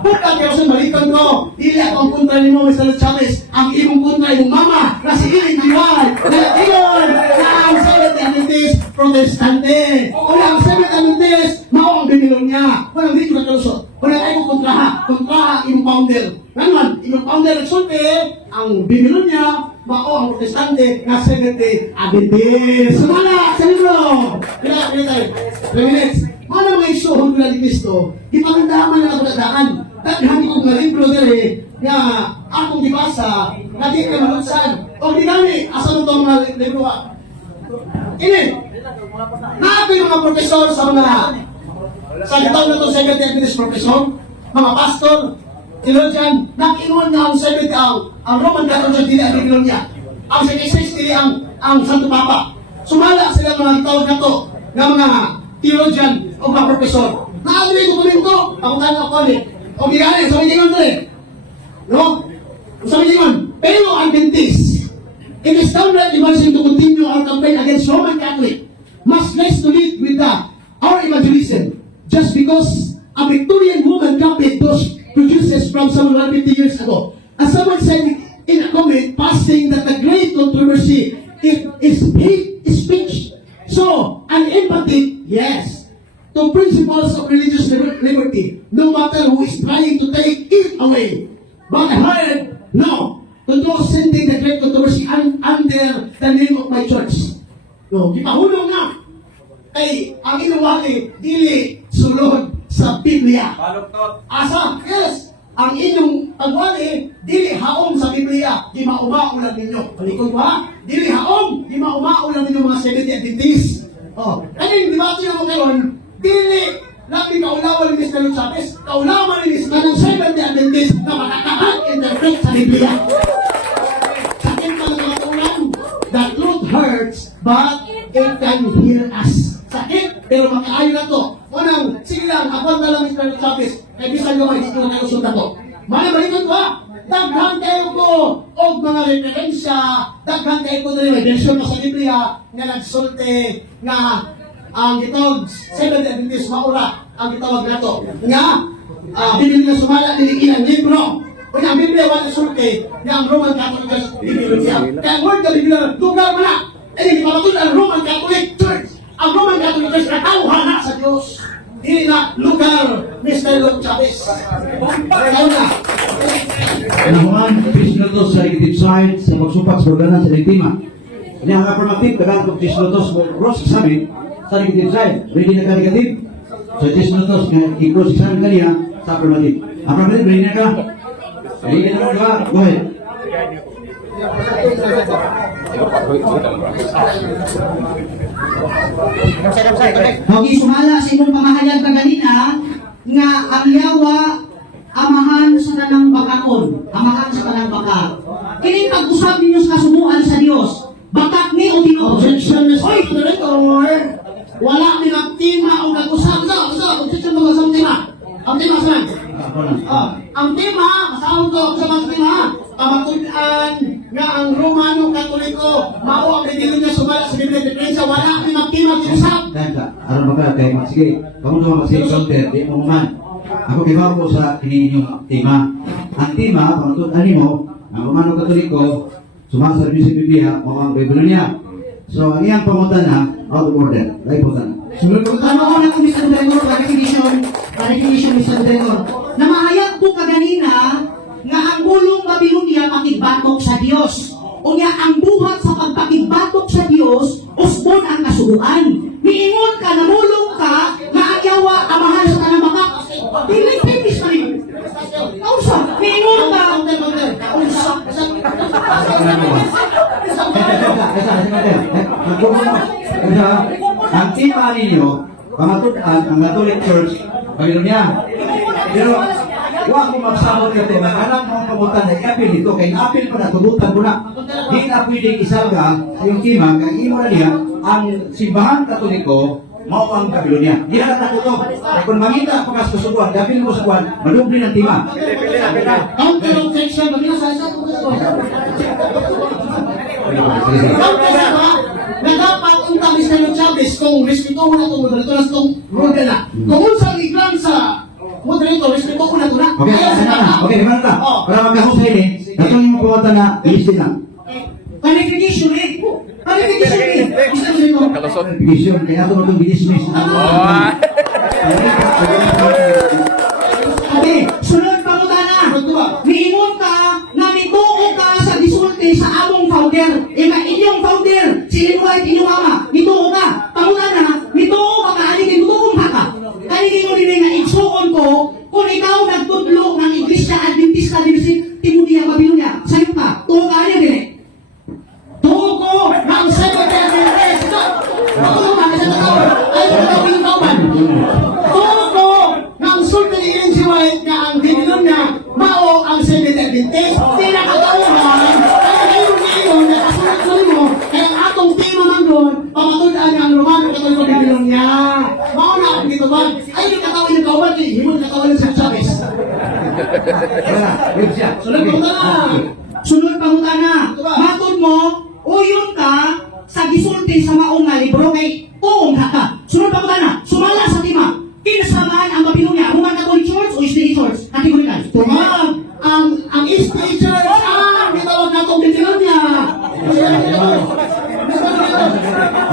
bukan kayo sa balikan ko. Dili ako ang kontra ni mo, Mr. Chavez. Ang imong kontra imong mama, na si Iling Diway. Dahil iyon, na ang Seventh Adventist Protestante. Wala ang Seventh Adventist, mao ang binilong niya. Walang dito na kalusot. Wala kayo kontraha. Kontraha imong founder. Ngayon, imong founder nagsulti, ang binilong niya, mao ang Protestante na Seventh Adventist. Sumala sa libro. Kaya tayo. 3 minutes. Ano mga isuhon ko na ni Cristo, ipangandaman na ako dadaan. Daghan ko nga rin, brother nga akong dibasa, na di ka malunsan. O di gani, asa mo itong mga libro ka? Ini, natin mga profesor sa mga, sa gitaw na itong 70 Adventist profesor, mga pastor, theologian, nakinuan nga ang 70 ang Roman Catholic dili ang Biblia niya. Ang 66 dili ang Santo Papa. Sumala sila mga tawag na to, ng mga theologian o mga profesor. Naagri ko kunin to, ako tayo ako ulit. O gigani, sabi niyo yun ulit. No? Sabi niyo yun, pero Adventist, it is downright embarrassing to continue our campaign against Roman Catholic. Much less to lead with our evangelism. Just because a Victorian woman copied those produces from some 150 years ago. As someone said in a comment, passing that the great controversy is hate speech. So, an empathy, yes, to principles of religious liberty, no matter who is trying to take it away. But I heard, no, to those sending the great controversy under the name of my church. No, gipahulong nga. Ay, ang inuwali, dili sulod sa Biblia. Asa? Yes. Ang inyong pagwali, dili haom sa Biblia, di maumaulan ninyo. Palikod ko ha? Dili haom, di maumaulan ninyo mga Seventh Adventist. Oh, kaya yung debate naman ngayon, dili natin kaulawan ni Mr. Luke Chavez, kaulawan ni Mr. Seventh Adventist na makaka-interpret sa Biblia. Sakit pa ng mga ulan, the truth hurts, but it can heal us. Sakit, pero makaayo na to. Unang, sige lang, ako na lang Mr. Chavez, kaya bisan ko hindi ko na kalusot na to. Mali-balikot ko ha, daghan kayo ko o mga referensya, daghan kayo ko na yung version sa Biblia nga nagsulti nga ang gitawag Seventh Adventist maura ang gitawag na to. Nga, Biblia sumala din ilang libro. Kung ang Biblia wala sulti nga ang Roman Catholic Biblia. Kaya ang word ka Biblia, dugar mo na. Eh, di pamatun ang Roman Catholic Church. Ang Roman Catholic Church katauhan na sa Diyos. Hindi na lugar, Mr. Luke Chavez. Kaya na. Nahuman, Pislotos sa negative side sa magsupak sa organan sa biktima. Ini ang affirmative, kadang kung Pislotos mo cross examine sa negative side. Ready na ka negative? Sa Pislotos, i-cross examine kaniya, sa affirmative. Affirmative, ready na ka? Ready na ka? Go ahead. Okay, sumala sa imong pamahayag ka ganina nga ang yawa amahan sa tanang bakakon, amahan sa tanang bakak. Kini pag-usab ninyo sa kasubuan sa Dios. Bakak ni o Ginoo? Objection, Mr. Moderator. Wala tinagtima o nag-usap sa objection mga sa tema. Ang tema saan? Ang tema, kasahon ko sa mga tema, pamatunan nga ang Romano Katoliko mao ang bibili niya sumala sa Biblia Diferensya. Wala tinagtima kinusap. Tanda, aron ba ka kay sige, kamu naman kasi counter, di mo man. Ako kibaw ko sa kininyong tema. Ang tema, pamatunan mo, ang Romano Katoliko, sumasabi sa Biblia o ang Babylonia. So, ang iyang pamutan na, out of order. Dahil po na. Sunod ko tanong ko na kung Mr. Moderator, clarification Mr. Moderator. Namahayag po kaganina nga ang bulong Babylonia pakigbatok sa Dios. O nga ang buhat sa pagpakigbatok sa Dios, usbon ang kasubuan. Miingon ka, namulong ka, nga ang yawa, amahan sa tanang bakak. Dili, finish pa rin. Kausa, miingon ka. Ang tema ninyo, pamatutan, ang Catholic Church, Babylonia. Pero, huwag mo magsabot ka ito. Alam mo ang pamutan na i-appeal dito. Kaya i-appeal pa na, tugutan ko na. Di na pwedeng isalga sa iyong tema, kaya imo na niya, ang simbahan Katoliko, mao ang Babylonia. Di na natutog. Kaya kung mangita pa ka sa subuan, i-appeal mo sa subuan, madubli ng tema. Counter objection, magiging sa isa. Nagapat ang tamis na ng Chavez kung respeto mo na itong moderator na itong rule na. Kung unsa liglan sa moderator, respeto ko na ito na. Okay, Ayaw sa kanya. okay, di ba na? Para magkahusay ni, natong yung pamutan na, ilistin lang. Clarification eh. Clarification eh. Mr. Moderator. Clarification, kaya ako itong binismis. Okay, sunod pa mo na. Miingon ka na mituo ka sa disulti sa among founder. Inyong founder, si Ellen White, inyong ama. Mituo ka. Pangunan na, mituo ka ka, aligin, mituong ka ka. Aligin mo din nga, igsuon ko, kung ikaw nagtudlo ng Iglesia Adventista Timudia Babylonia, sa'yo ka, tuo ka, aligin din eh. Tuo ko ng Secretary of State. Tuo ka na sa tao. Ayaw na daw yung kauban. Tuo ko ng sultan ni Ellen G. White na ang Biblia niya, mao ang Secretary of State. Pinakatauhan, kaya ngayon ngayon, nakasunod mo, kaya ang atong tema man doon, pamatunan niya ang Romano Katoliko Biblia niya. Mao na ang dito ba? Ay, yung katawin ng kauban, himon katawin sa Chavez. Sunod ko na. Sunod pangutana. Matod mo, uyon ka sa gisulti sa maong nga libro kay tuong ka. Sunod pangutana. Sumala sa tima. Kinasamahan ang Babylonia, Roman Catholic Church o Eastern Church? Kategorikal. Tumang, ang East Teacher, bitawag na itong Biblia niya.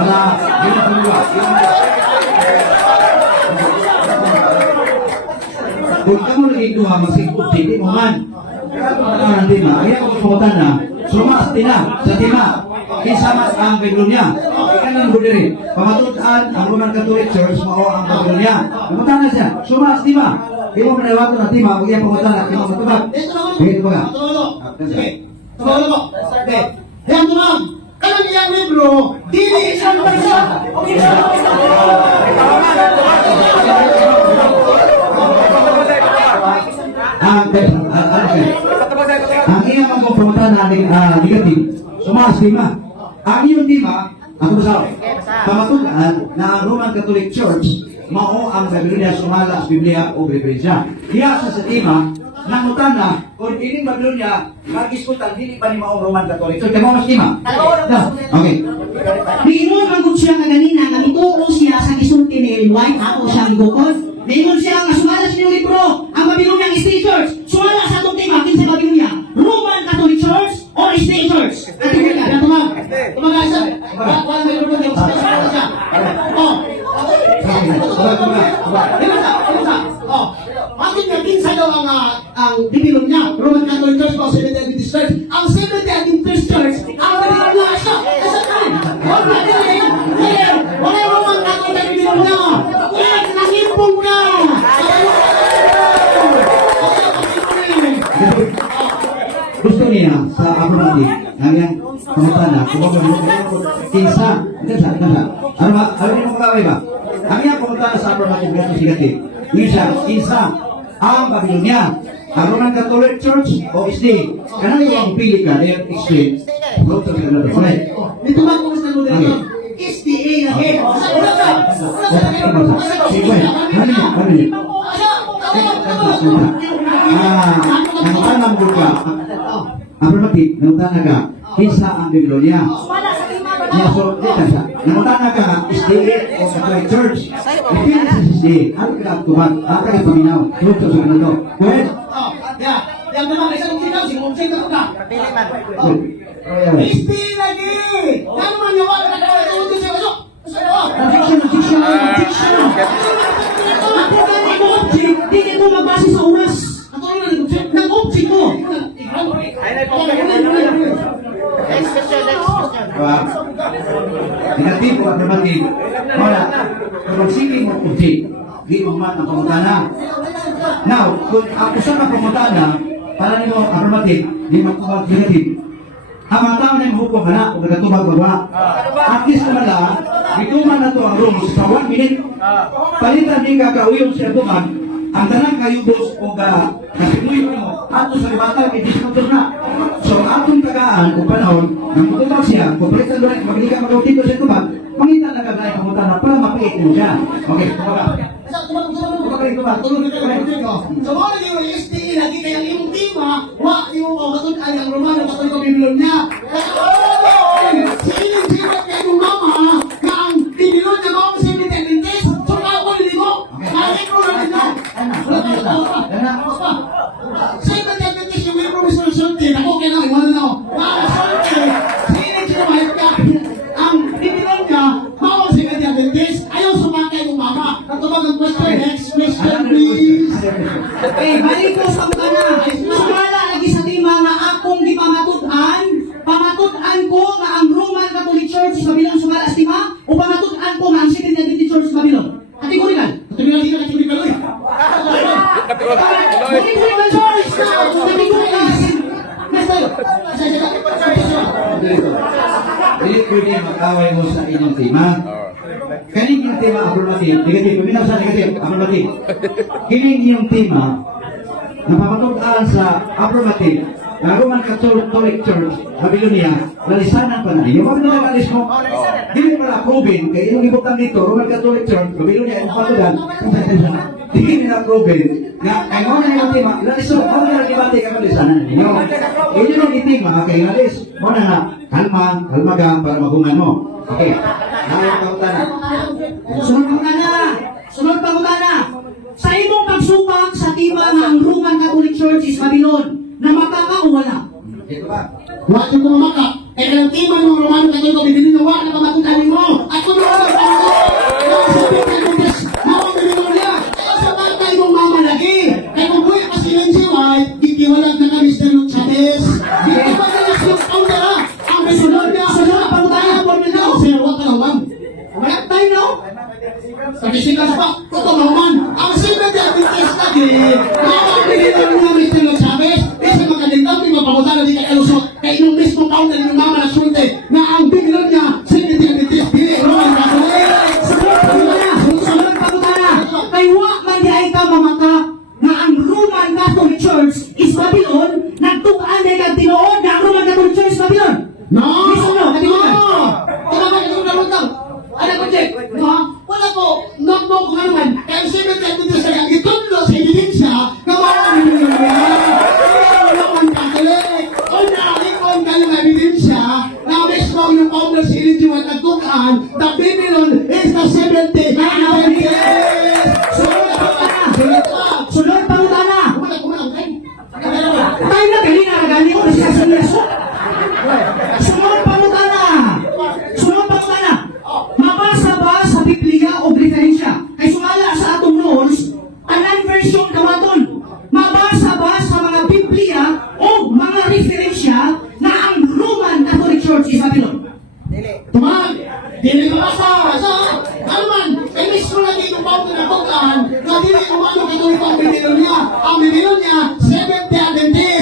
Wala, yun ang pangalawa. Kung ka mo nagigduha, masigpot, hindi mo man. Ang tema, ayaw ko pamutan na, sumas tina, sa tema, kisamas ang Babylonia. Ikan ang budiri. Pamatutan ang Roman Catholic Church, mao ang Babylonia. Pamutan na siya, sumas tima. Di mo manawato na tema, huwag yan pamutan na, tima matubag. Ito ba? Sige, tumawag ako. Okay. Yan tumawag. Kanang iyang libro, dili isang person. Ang iyang mga pamutan na negative, sumas tima. Ang iyong tima, ang basaw, pamatutan na ang Roman Catholic Church, mao ang Babylonia sumala sa Biblia o Diferensya. Diya sa tima, nangutan na, kung piling Babylonia, mag-iskutan, hindi pa ni mao Roman Catholic Church. Kaya mo mas tima? Okay. Miingon man gud siya kaganina nga mituo siya sa gisulti ni Ellen White ako siya gibukod. Miingon siya nga sumala sa inyong libro ang Babylonia State Church. Sumala sa atong tema kinsa Babylonia, Roman Catholic Church or State Church? Kategorikal. Yan tumawag. Tumawag isa. Wala may libro niya. Special siya. Oh. Oh, bakit nga kinsa daw ang Biblia niya? Roman Catholic Church o Seventh Adventist Church? Ang Seventh Adventist Church, ang Biblia siya. Asa kan? Wala dili. Wala Roman Catholic Biblia niya. Yes, nahimpong ka. Gusto niya sa affirmative, ang yang pangutana, kung kinsa, ano yung makaway ba? Ang yang pangutana sa affirmative na sigative, kinsa, ang Babylonia, ang Roman Catholic Church o SDA. Kanang yung pili ka, they're explain. Go to the other. Correct. Dito ba kung sa modelo? SDA lagi. Wala ka. Sige, ano yun? Nangutanang buka. Affirmative, nangutanang ka, kinsa ang Babylonia. So, dito siya. Nangutanang ka, SDA o Catholic Church. Ipili sa SDA. Ano ka tumat? Ano ka paminaw? Go to the other. Go ahead. Yang naman isang sinaw, singumsing na ka. Yes. SDA lagi. Ano man yung wala ka ito siya kaso? Hindi ko magbase sa oras. Nag-object ko. Ay, nagpapaganda naman. Next question, next question. Diba? Negatibo at affirmative. Wala. Kung sige mo puti, di mo man ang pamutana. Now, kung ako sa pamutana, para nyo affirmative, di magkubag negative. Ang mga tao na yung hukom na, kung nagatubag bawa. At least naman lang, ituman na to ang rules sa 1 minute. Palitan din kakauyong siya tuman, ang tanang kayubos o kasinuyo mo, ato sa libata, i-discounter na. So, atong tagaan, kung panahon, nang tutubag siya, kung palitan doon, magiging ka mag-utito siya tuman, mangita na kagaya kamutan na para mapait mo siya. Okay, tumaga. So, wala yung SDA lagi kaya yung tima, wa yung matun ay ang Romano Katoliko Babylonia. Siling sirat kaya yung mama na ang Babylonia niya mga Seventh Adventist. So, ako niligo. Kahit ko na rin na. Seventh Adventist yung may promisor sulti. Ako kaya na, iwan na ako. Mga sulti, siling siya mahit ka. Ang Babylonia, mga Seventh Adventist, ayaw sumakay yung mama. Natubag ang question, next question please. Eh, balik ko sa kana. Sumala lagi sa tima nga akong gipamatudan, pamatudan ko nga ang Roman Catholic Church sa Babylon sumala sa tima o pamatudan ko nga ang Seventh Adventist Church sa Babylon. Kategorikal. Kategorikal dito, kategorikal uy. Kategorikal Church. Kategorikal. Master, Dili pwede mag-away mo sa inyong tema. Kaning yung tema affirmative, negative, paminaw sa negative, affirmative. Kining yung tema, napapatutaan sa affirmative, na Roman Catholic Church, Babylonia, nalisanan pa na. Yung mga nilagalis mo, hindi mo na proven, kaya yung ibutan dito, Roman Catholic Church, Babylonia, yung patudan, hindi nila proven, na ay mo na yung tema, ilalis mo, ano na nagibati ka malisanan ninyo. Hindi mo yung tema, kaya ilalis, mo na na, kalma ka para mabungan mo. Okay, nayang kautana. Sunod pangutana. Sunod pangutana. Sa imong pagsupang sa tima nga ang Roman Catholic Church is Babylon, namaka ka o wala? Ito ba? wa ko mamaka. Kaya ang tima ng Romano Katoliko Babylonia, wa na pamatudan mo. At kung wala ka mawang Babylonia, sa batay mong mama lagi. Kaya kung buhay pa silang siway, ikiwalag na kami sa Lord Chavez. Ikiwalag na siya ang dara. Ang Babylonia, Sunod pangutana po nito. sir, wa ka naman. Wala tayo, no? Pagkisikas pa, ito naman, ang Seventh Adventist lagi, mawang Babylonia, Mr. Lord Chavez, kasi magkalintang, di mapamutan na di ka kalusot, kaya yung mismo taon na yung mama na sulte, na ang Babylonia, Seventh Adventist, dili, Roman Catholic. Sunod pangutana. Kay wa man di ay ka mamaka na ang Roman Catholic Church is Babylon, nagtukaan na yung tinuod na ang Roman Catholic Church is Babylon. No! Yes or no? Katingan. Tama ka, ito na ano ko, Jack? No? Wala po, not mo kung ano man, kaya ang Seventh Adventist na itulo sa ebidensya, na wala ang Babylonia. Roman Catholic. O naikon kayo ng ebidensya, na mismo yung founder si Ellen G. White nagtukaan, the Babylon is the 70th Adventist. Sunod pangutana. Tayo na gali na gali ko siya sa Yeso. Sunod pangutana. Sunod pangutana. Mabasa ba sa Biblia o diferensya? Kay sumala sa atong rules, anan version kamaton. Mabasa ba sa mga Biblia o mga referensya na ang Roman Catholic Church is Babylon? Tuman, dili ka basta. Sa, ano man, kaya mismo lagi yung founder na tukaan, na dili umano katoliko ang Babylonia. Ang Babylonia, Seventh Adventist.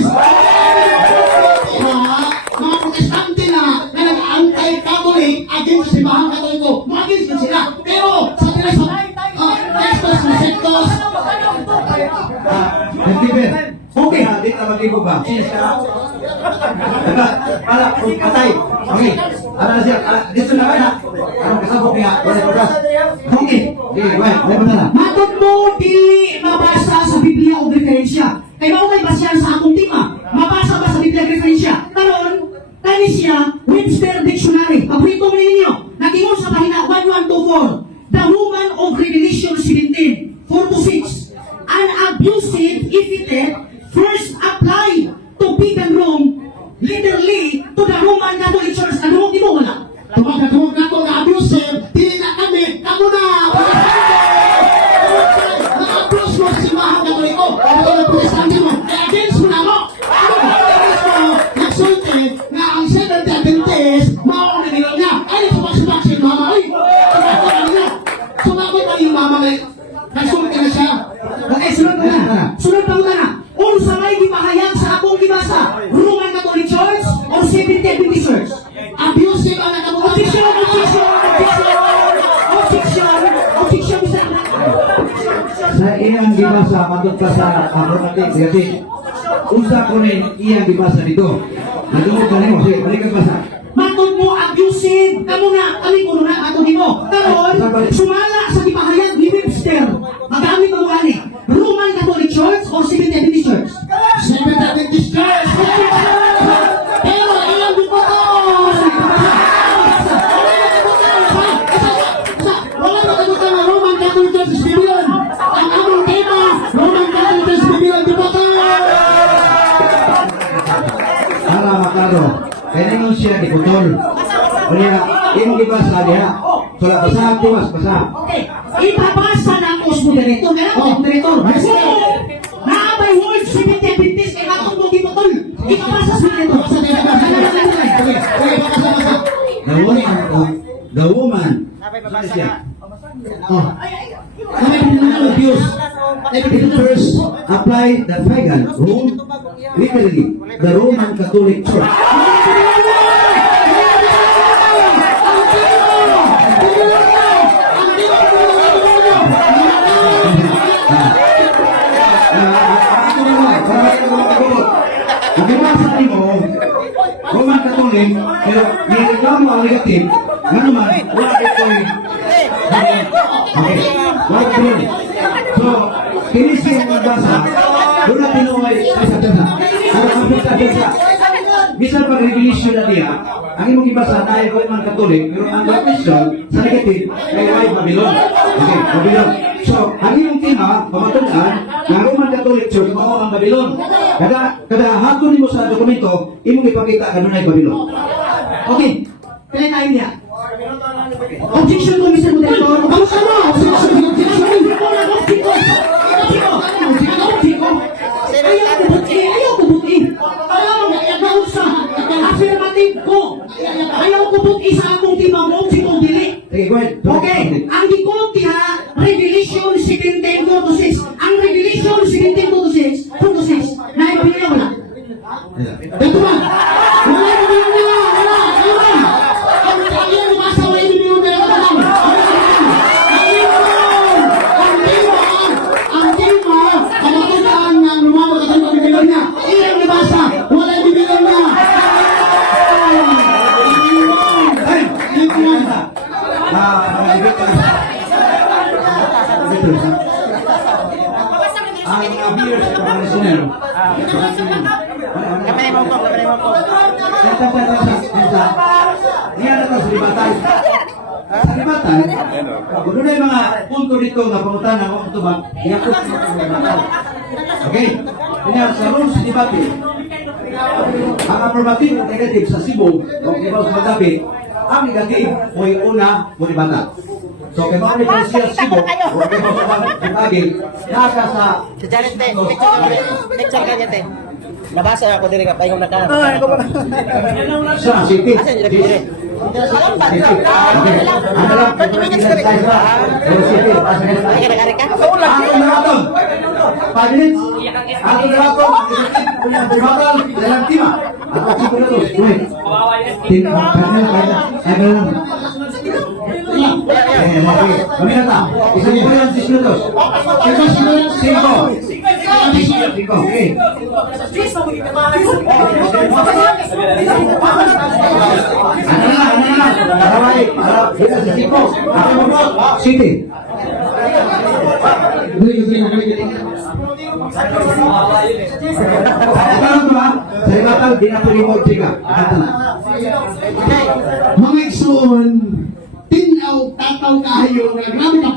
kita mag-ibog ba? Sino siya? Pala, patay. Okay. Ano na siya? Dito na kayo na. Anong kasabok niya? Wala ko ba? Okay. Okay, wait. Wait mo na. Matod mo, dili mabasa sa Biblia o referensya. Kaya maumay basyan sa akong tima. Mabasa ba sa Biblia o referensya? Karon, kani siya, Webster Dictionary. Paborito mo ninyo. Nagingon sa pahina 1124. The woman of Revelation 17, 4-6. An abusive epithet first applied to pagan Rome, literally to the Roman Catholic Church. Ano mo, di mo wala? Tumagkatuwag na ito na abusive, dili na kami, kamo na! Na-abuse mo si Mahang Katoliko, ano ko ng protestante mo, against mo na mo! Against mo, nagsulti na ang Seventh Adventist, maong nagilaw niya, ay, sumaksibak si Mama, ay, sumaksibak niya, sumaksibak na yung Mama na, nagsulti na siya. Okay, sunod pa na. Sunod pa na. Unsa may gipahayag sa akong gibasa? Roman Catholic Church or Seventh Adventist Church? Abusive ang nakabuhat. Objection, objection, objection, objection, objection, Sa iyang gibasa, patut ka sa affirmative. Kasi, usa ko rin iyang gibasa dito. Nagumot ka rin mo. Sige, balik ka basa. Matod mo abusive, kamo na, kami ko na ato nimo. Karon, sumala sa gipahayag ni Webster. Magamit mo ani. Roman Catholic Church or Seventh Adventist Church? Seventh Adventist Church! Pero ilang bukoto! Wala na kagutan na Roman Catholic Church is Biblion! Ang among tema, Roman Catholic Church is Biblion, bukoto! Para makaro. Kaya ningon siya di putol. Kaya, imong gibasa diha. Sula, basa, tumas, basa. Okay. Ipabasa na ang moderator. Kaya ang moderator. Naabay word Seventh Adventist kaya atong mo giputol. Ipabasa sa moderator. The woman. Sino siya? Oh. Kami pinag-abuse. It first apply the pagan Rome, literally, the Roman Catholic Church. Nagibasa ni mo, Roman Catholic, pero nireklamo ang negative, nga naman, wala ito'y okay, wala ito'y. So, kinisi yung magbasa, doon na tinuway sa isa't isa. Pero kapit sa isa, bisan pag-revelation na niya, ang imong ibasa na ay Roman Catholic, pero ang question sa negative, ay Babylon. Okay, Babylon. So, ang iyong tema, pamatunan, na Roman Catholic Church, mao ang Babylon. Kada hakon mo sa dokumento, imong ipakita ka doon ay Babylon. Okay. Kaya tayo niya. Objection to Mr. Moderator. Ang sama! Ayaw ko buti. Ayaw sa affirmative ko. Ayaw ko buti sa akong timang si kong dili. Sige, go ahead. Okay, ang gikopy ha, Revelation 17:4-6. Ang Revelation 17:4-6, na ipamilya wala. Ito ba? Wala na bilang nila! Wala! Ayun! Ang kaya lumasa wala yung bilang nila! Ang tema, kamatutaan ng lumabot at ang bilang niya. Ilang nabasa, wala yung bilang niya! Ay! Dito na. Ang viewers sa mga listener. Kami na mo po. Iyan na ito sa libatan. Sa libatan, kung doon ay mga punto dito na pangutan ng mga tubang, iapos sa libatan. Okay? Kanya sa rules sa debate, ang affirmative at negative sa Cebu, o ibaw sa magabi, ang negative o yung una o libatan. So, kaya mga may siya Cebu, o ibaw sa magabi, naka sa Si Janet, picture ka niya, te. Nabasa ako diri ka payong naka. sa city. Asa niya dire? Okay. Ano lang, 20 minutes ka rin. city. Ay, kare ka? Ako naraton. 5 minutes. Ako naraton. Bumatal. Dalang tima. Ako siguro to. Wait. Kaya lang. Kami na ta. Isang ko yan 6 minutos. 5. Okay. Ano na? City. Sekarang ba? Saya batal dinapulimod siya. Mga igsoon, tinaw, tataw kayo, nga grabe ka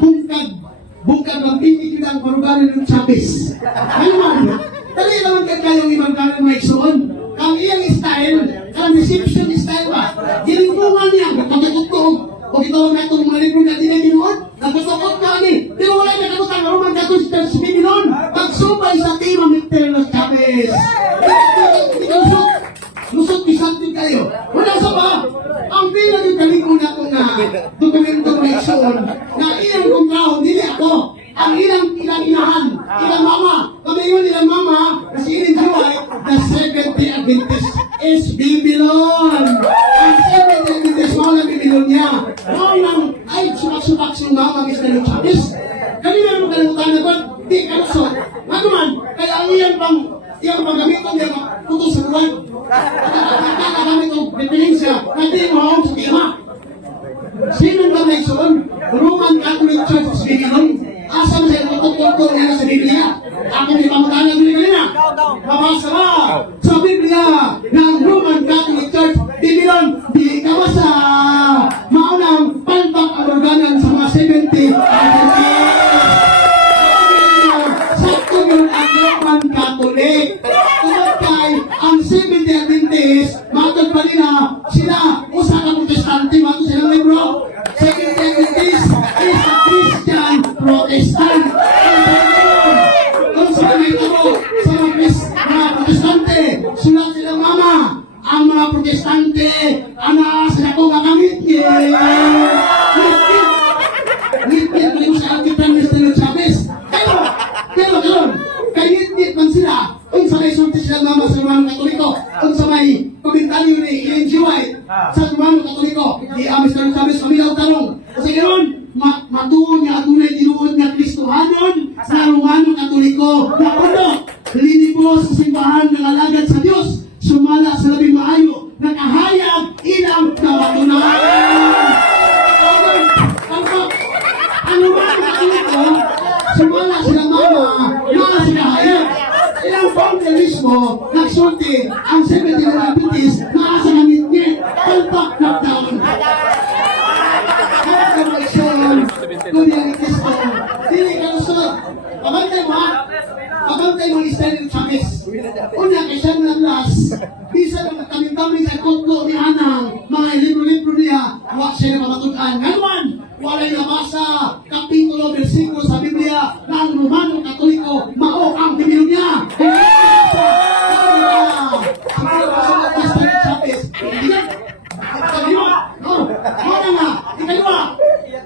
bungkag ng tinig kita ang paruganan ng Chavez. Ano man, dali naman kayong ibang kanan mga igsoon. Ang iyang style, ang reception style ba? Ginungan niya, nagpagkatutog. O ito na itong mga libro na dinaginoon, nagpagkatutog ka ni. Pero wala na katutang Roman Catholic Church Bibinoon. Pagsubay sa team ng Mr. Chavez. Lusot bisantin kayo. Wala sa ba? Ang bilang yung kalingon na itong dokumento na igsoon na iyang kontrahon, hindi ako. Ang ilang inahan, ilang mama, kami yun ilang mama, kasi ilang July, the Seventh Adventist is Babylon. Ang Seventh Adventist, wala Babylon niya. Noong nang, ay, sumak-sumak siyang mama, Mr. Chavez. Kanina naman kalimutan na ba? Di, kalusot. Naguman, kaya ang iyang paggamitong niya, putos sa buwan. Kakagamit ng referensya, hindi mo ako sa tema. Sino ba may suon? Roman Catholic Church of Babylon. Asam sa tutok-tutok niya sa Biblia. Ako may pamutanan nila kanina. Mabasa ba sa Biblia ng Roman Catholic Church Babylon? Di ka ba sa maunang palpak ang organan sa mga 70? Sakto yun ang Roman Catholic. Tungkol kay ang 70 Adventist, matod pa nila sila usa ka protestante, matod silang libro. 70 Adventist is a Christian Protestant. Kung sa kanito mo, sa mga protestante, sila silang mama. Ang mga protestante, sila ko kakamit niya. Ngit-ngit pa rin sa ating Prime Minister Chavez. Pero, kaya man sila, kung sa may sulti silang mama sa Romano Katoliko, kung sa may komentaryo ni Ellen G. White sa Romano Katoliko, di Mr. Chavez pamilaw tarong. Kasi ganoon, matuon nga tunay tinuod nga Kristohanon sa Romano Katoliko na puno, linibos sa simbahan ng alagad sa Diyos, sumala sa labing maayo, nakahayag ilang kabatunan. Ano ba ang Katoliko? Sumala sila mama, mga sinahayag. Ilang founder mismo, nagsulti ang 70 Adventist na sa ngit-ngit, palpak na taon. Kaya ka mag-isyon, kundi ang Kristo, dili ka lusot. Pabantay mo ha? Pabantay mo Israel Chavez. Una kay siya ng las, bisa na kami sa kutlo ni Anang, mga libro-libro niya, huwag siya na mamatukan. Ngayon, wala yung nabasa, kapitulo, versikulo sa Biblia ng Romano Katoliko, mao ang Biblia niya.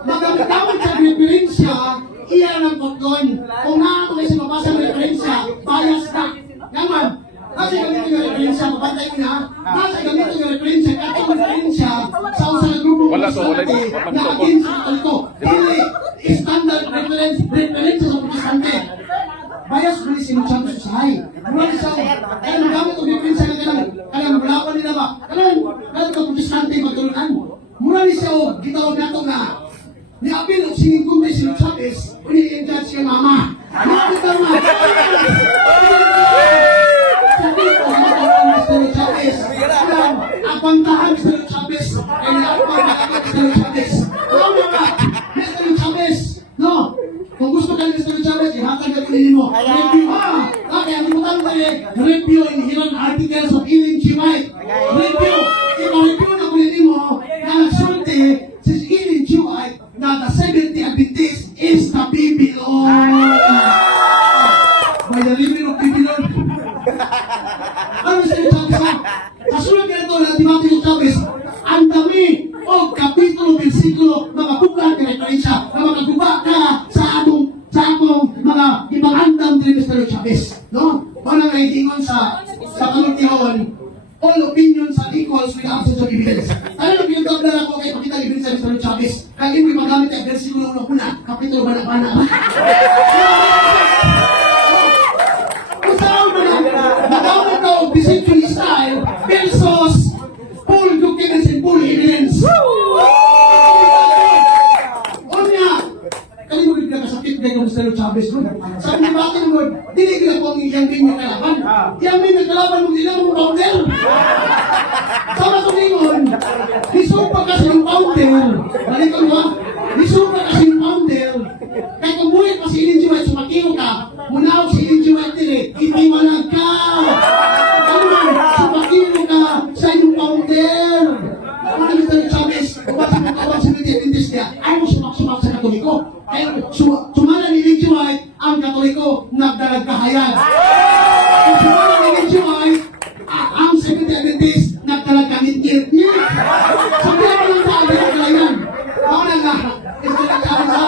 Magamit sa referensya, iyan ang pagdon. Kung nga ito kasi mabasa ng referensya, bias na. Naman, kasi gamit yung referensya, mabantay ko na. Kasi gamit yung referensya, katong referensya sa usang grupo ng protestante na atin sa Katoliko. Dili, standard referensya sa protestante. Bias mo si Muchang Susay. Mula ni Sao, kaya nagamit ang referensya na kanang bulapan nila ba? Kanang protestante magtulunan. Mula ni Sao, gitawag nato na niapil ang siningkong na si Chavez, uni-enjudge kay mama. Nakakit ang mga sabi ko, matawang Mr. Chavez. Ang pantahan Mr. Chavez, ay naapagakakit Mr. Chavez. Oo mga, Mr. Chavez, no? Kung gusto ka ni Mr. Chavez, ihatag ka kunin mo. Review ha! Kaya ang butang ko review in Hiran Articles of Ellen G. White. Review! Ika-review na kunin mo na nagsulti si Ellen G. White na the 70 Adventist is the Babylon. By the living of Babylon. Ano Mr. Chavez ha? Sa sunod ka ito na Timothy Chavez, ang dami o kapitulo, versikulo, mga buka ka referensya na makaguba ka sa akong mga ibang andam ni Mr. Chavez. No? Wala nga itingon sa kalutihon, all opinions are equals with absence of evidence. Ano nang pinagdabla ako kay pakita ni Mr. Chavez? Kaya mo magamit ang versikulo una, kapitulo ba na. Yan may nagkalaban mo nila ng founder. Sama ko ngayon, isupa kasi yung founder. Balikan mo, isupa kasi yung founder. Kaya kumulit pa si Ellen G. White, sumakiyo ka, munawag si Ellen G. White dire, hindi malag ka. Aman, sumakiyo ka sa inyong founder. Mga Mr. Chavez, kapag sinagawang sa Adventist niya, ayaw sumak-sumak sa Katoliko. Kaya sumala ni Ellen G. White, ang Katoliko nagdalag kahayan. Kung sumala ni Ellen G. White, ang Seventh-day Adventist nagdalag kangit-ngit niya. Sabi ako lang sa akin ang kalayan. Ako na nga, ito na sabi sa,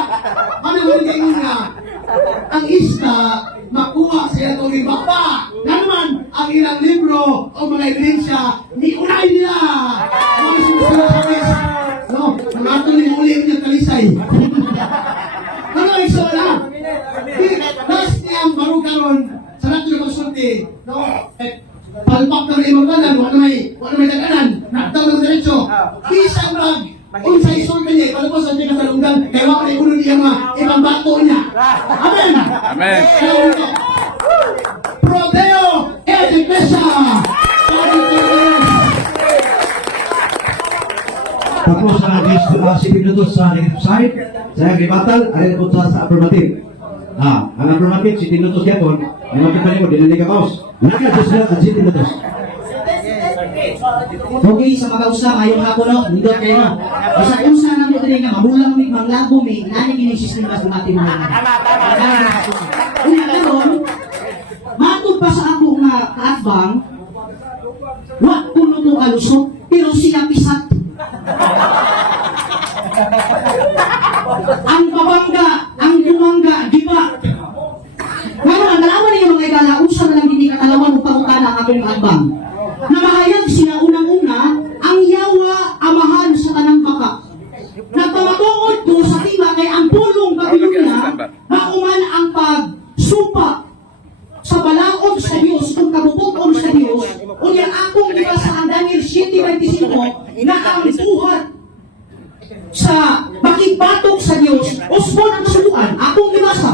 ano mo rin nga, ang isda, makuha siya itong bapa. Na naman, ang ilang libro o mga ebidensya, ni unay nila. Mga sinusunod sa mes. No, mga ito uli yung kalisay. Ano ang isa na? Last niya ang baru karon sa nato yung konsulti. No, palpak na rin magbalan, wala may daganan, nagtawag ng diretso. Isang rag, kung sa isol ka niya, palapos ang tiya kasalunggan, kaya wala na ikulong niya mga ibang bato niya. Amen! Amen. Kaya ulit ko. Prodeo Edipesa! Tapos si minutos sa negative side, saya gibatal, arin po sa affirmative. Ang affirmative, si minutos yapon, ang mga mo, dinali ka paus. Nakados na ang si minutos. Okay, sa makausa, ngayong hapon, no? Hindi kayo, no? Basta kung saan namin ito nga, mabulang may manglago may, nanig yung sistema sa mati mo. Una karon, matod pa sa ako nga kaatbang, wak puno ko alusok, pero siya pisat. Ang babangga, ang bumangga, di ba? Ngayon, ang nalaman niyo mga igala, usa na lang hindi katalawan o pangutana ang akong kaatbang. Namahayag siya unang-una ang yawa amahan sa tanang baka. Nagpamatuod ko sa tima kay ang pulong Babilonia makuman ang pagsupa sa balaod sa Diyos kung kabubuton sa Diyos unya akong ibasa ang Daniel 7:25 na ang buhat sa makigbatok sa Diyos usbon ang kasuluan akong ibasa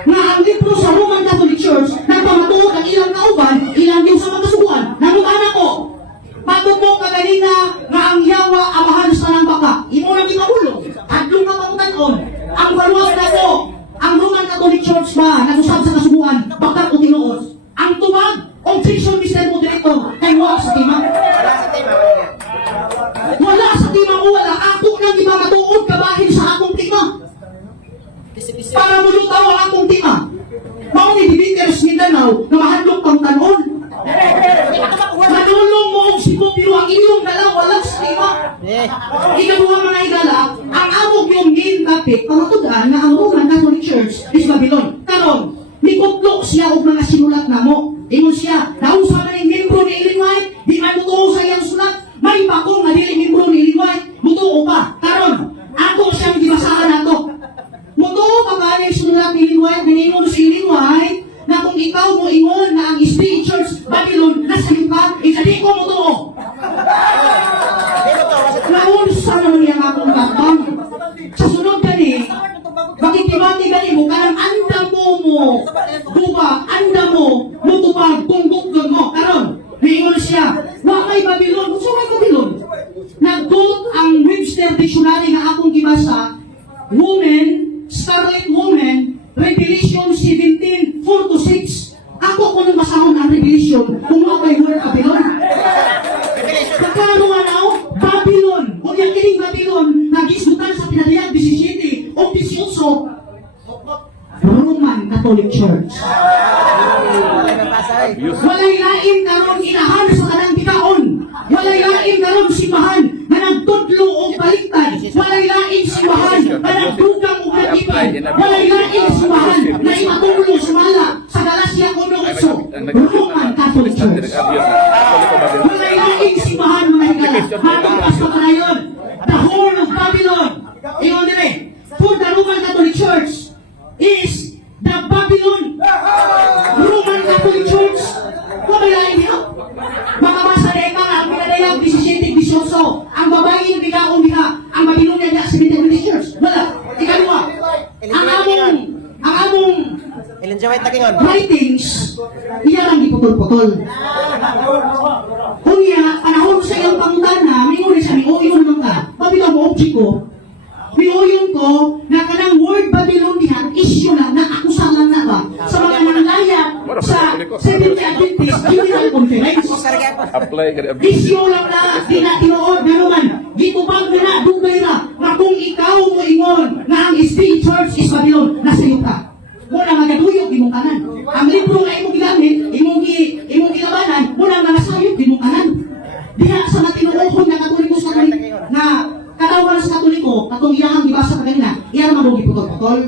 nga ang libro sa Roman Catholic Church nagpamatuod ang ilang kauban ilang Diyos sa magkasubuan nanugan ako matod mo kaganina nga ang yawa amahan sa tanang baka imo na ginaulong adlong ka pangutanon ang baruas na ko ang Roman Catholic Church ba nag-usab sa kasubuan bakit o tinuos ang tubag objection Mr. Moderator kay wala sa tima wala sa tima ko wala ako nang ibamatuod kabahin sa akong tima para mulutaw ang akong tima mao ni Bibikers Mindanao na mahadlok pang tanon manulong mo og sibok pero ang inyong dalaw wala sa tima ikaduha mga igala ang amog yung main topic pangatudan na ang Roman Catholic Church is Babylon karon nikutlok siya og mga sinulat namo ingon siya nausa man ning membro ni Ellen White di man mutuo sa iyang sulat may pakong nga dili membro ni Ellen White mutuo pa karon ako siyang gibasahan nato mutuo pa ba ni sulat ni Ellen White ningon si Ellen White na kung ikaw mo ingon na ang Spirit Church Babylon nasa iyo ka ikadi ko mutuo naunsa naman yung akong kakbang sa sunod kani makikibati kani mo kanang andam mo guba andam mo mutupag tungkog mo karon niingon siya wa may Babylon unsa may Babylon nagduot ang Webster Dictionary nga akong gibasa woman Scarlet Woman Revelation 17:4-6 ako ko nang masahon ang Revelation kung mga may word Babylon Pagkano nga na Babylon o yung kining Babylon nagisgutan sa pinadayag 17 o 18 Roman Catholic Church walay lain karon inahan sa kanang bitaon walay lain karon simbahan na nagtudlo o baliktad walay lain simbahan na nagdugang o nagipon walay lain simbahan na imatulong sumala sa Galacia 1:8 Roman Catholic Church walay laing simbahan mga higala matukas pa kanayon the whole of Babylon ingon dire for the Roman Catholic Church is the Babylon Roman Catholic Church walay laing niya makabasa na ka ang pinadayag 17-18 ang babae yung bigaong biha ang Babylonia niya sa Methodist Church wala ikaluwa ang among Ellen G. White takingon. writings iya lang putol-putol. Kunya, panahon sa iyong pangutana, may uri siya, may uyon naman ka. Babila mo, object ko. May uyon ko, na kanang word Babylonian, issue lang, na akusahan na ba? Sa mga nangyayat sa Seventh-day Adventist General Conference. Issue lang na, di na tinuod, na naman, gitubag na na, dugay na, na kung ikaw mo ingon, na ang SDA Church is Babylon, nasa iyo ka. Muna magaduyog, imong kanan. Ang libro nga imong gilamit, imong gilabanan, muna nga nasayop, imong kanan. Diha sa matinuohon na katoliko sa na katawa sa katoliko, katong iyahang gibasa ka kanina, iyan naman mo giputol-putol.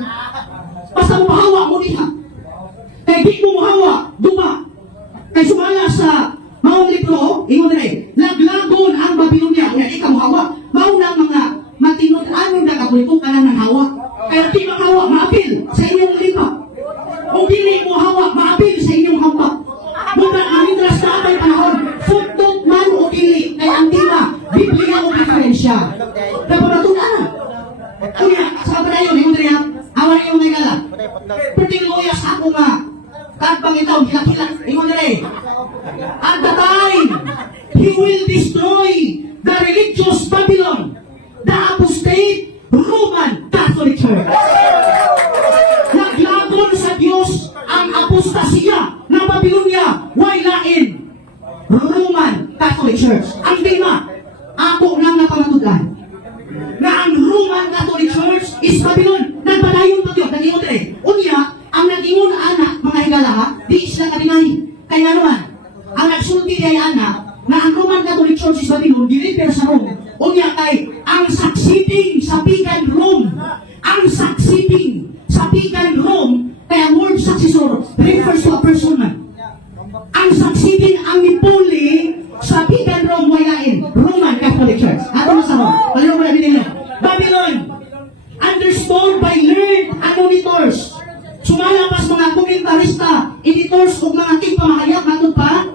Basta mo mahawa mo diha. Kaya di mo mahawa, duma. Kaya sumala sa maong libro, ingon rin, laglagon ang Babylonia, kaya ikaw hawa. Maunang mga matinud-anon na katoliko ka lang ng hawa. Kaya di makahawa, maapil sa inyong lipa. Kung dili mo hawa, maapil sa inyong hampa. Muna ang intras na atay panahon, footnote man o dili, kaya ang tima, Biblia o diferensya. Napapatunan na. Kuya, sa kapanayon, yung diri ha, awan na yung nagala. Perting loya sa ako nga, katpang itaw, hilak-hilak, yung diri. At the time, He will destroy the religious Babylon, the apostate Roman Catholic Church. Naglagon sa Diyos ang apostasya ng Babylonia, wailain Roman Catholic Church. Ang tema, ako nang napamatudan na ang Roman Catholic Church is Babylon. Nagpadayon pa yun, nag-ingon rin. Unya, ang nag-ingon anak, mga higala ha, di sila kadinay. Kaya naman, ang nagsulti ay anak, na ang Roman Catholic Church is Babylon, diliper sa Rome. Unya kay, ang succeeding sa pagan Rome, ang succeeding sa pagan Rome, kaya word successor refers to a person man. Ang succeeding ang nipuli sa pagan Rome, wayain, Roman Catholic Church. Ato na sa Rome, paliw mo na binili. Babylon, understood by learned admonitors. Sumalapas mga komentarista, editors o mga tigpamahayag, matod pa,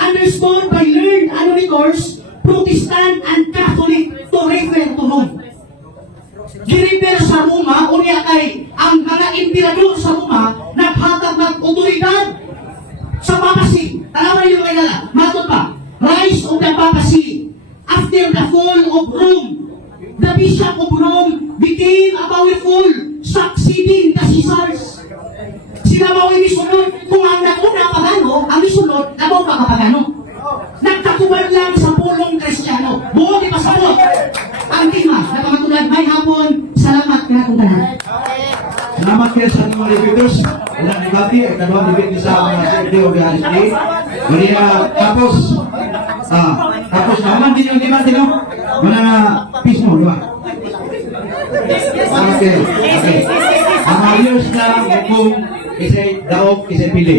understood by learned admonitors, Protestant and Catholic to refer to Rome. Girefer sa Roma, unya kay ang mga emperador sa Roma naghatag ng otoridad sa papacy. Tanawan yung mga matod pa, rise of the papacy. After the fall of Rome, the Bishop of Rome became a powerful, succeeding the Caesars. Sila mo ang misunod, kung ang naguna pagano, ang misunod, nabaw ka kapagano. Nagkatuwad lang sa pulong Kristiyano. Buo di pasabot. Ang tima, napakatulad, may hapon, salamat ka kung tanan. Salamat kayo sa mga repeaters. Ilang debate, ay kadawang debate sa mga Secretary of the RSP. Tapos naman din yung debate, no? Mana na peace mo, di ba? Okay. Ang ayos na kung isa'y daog, isa'y pili.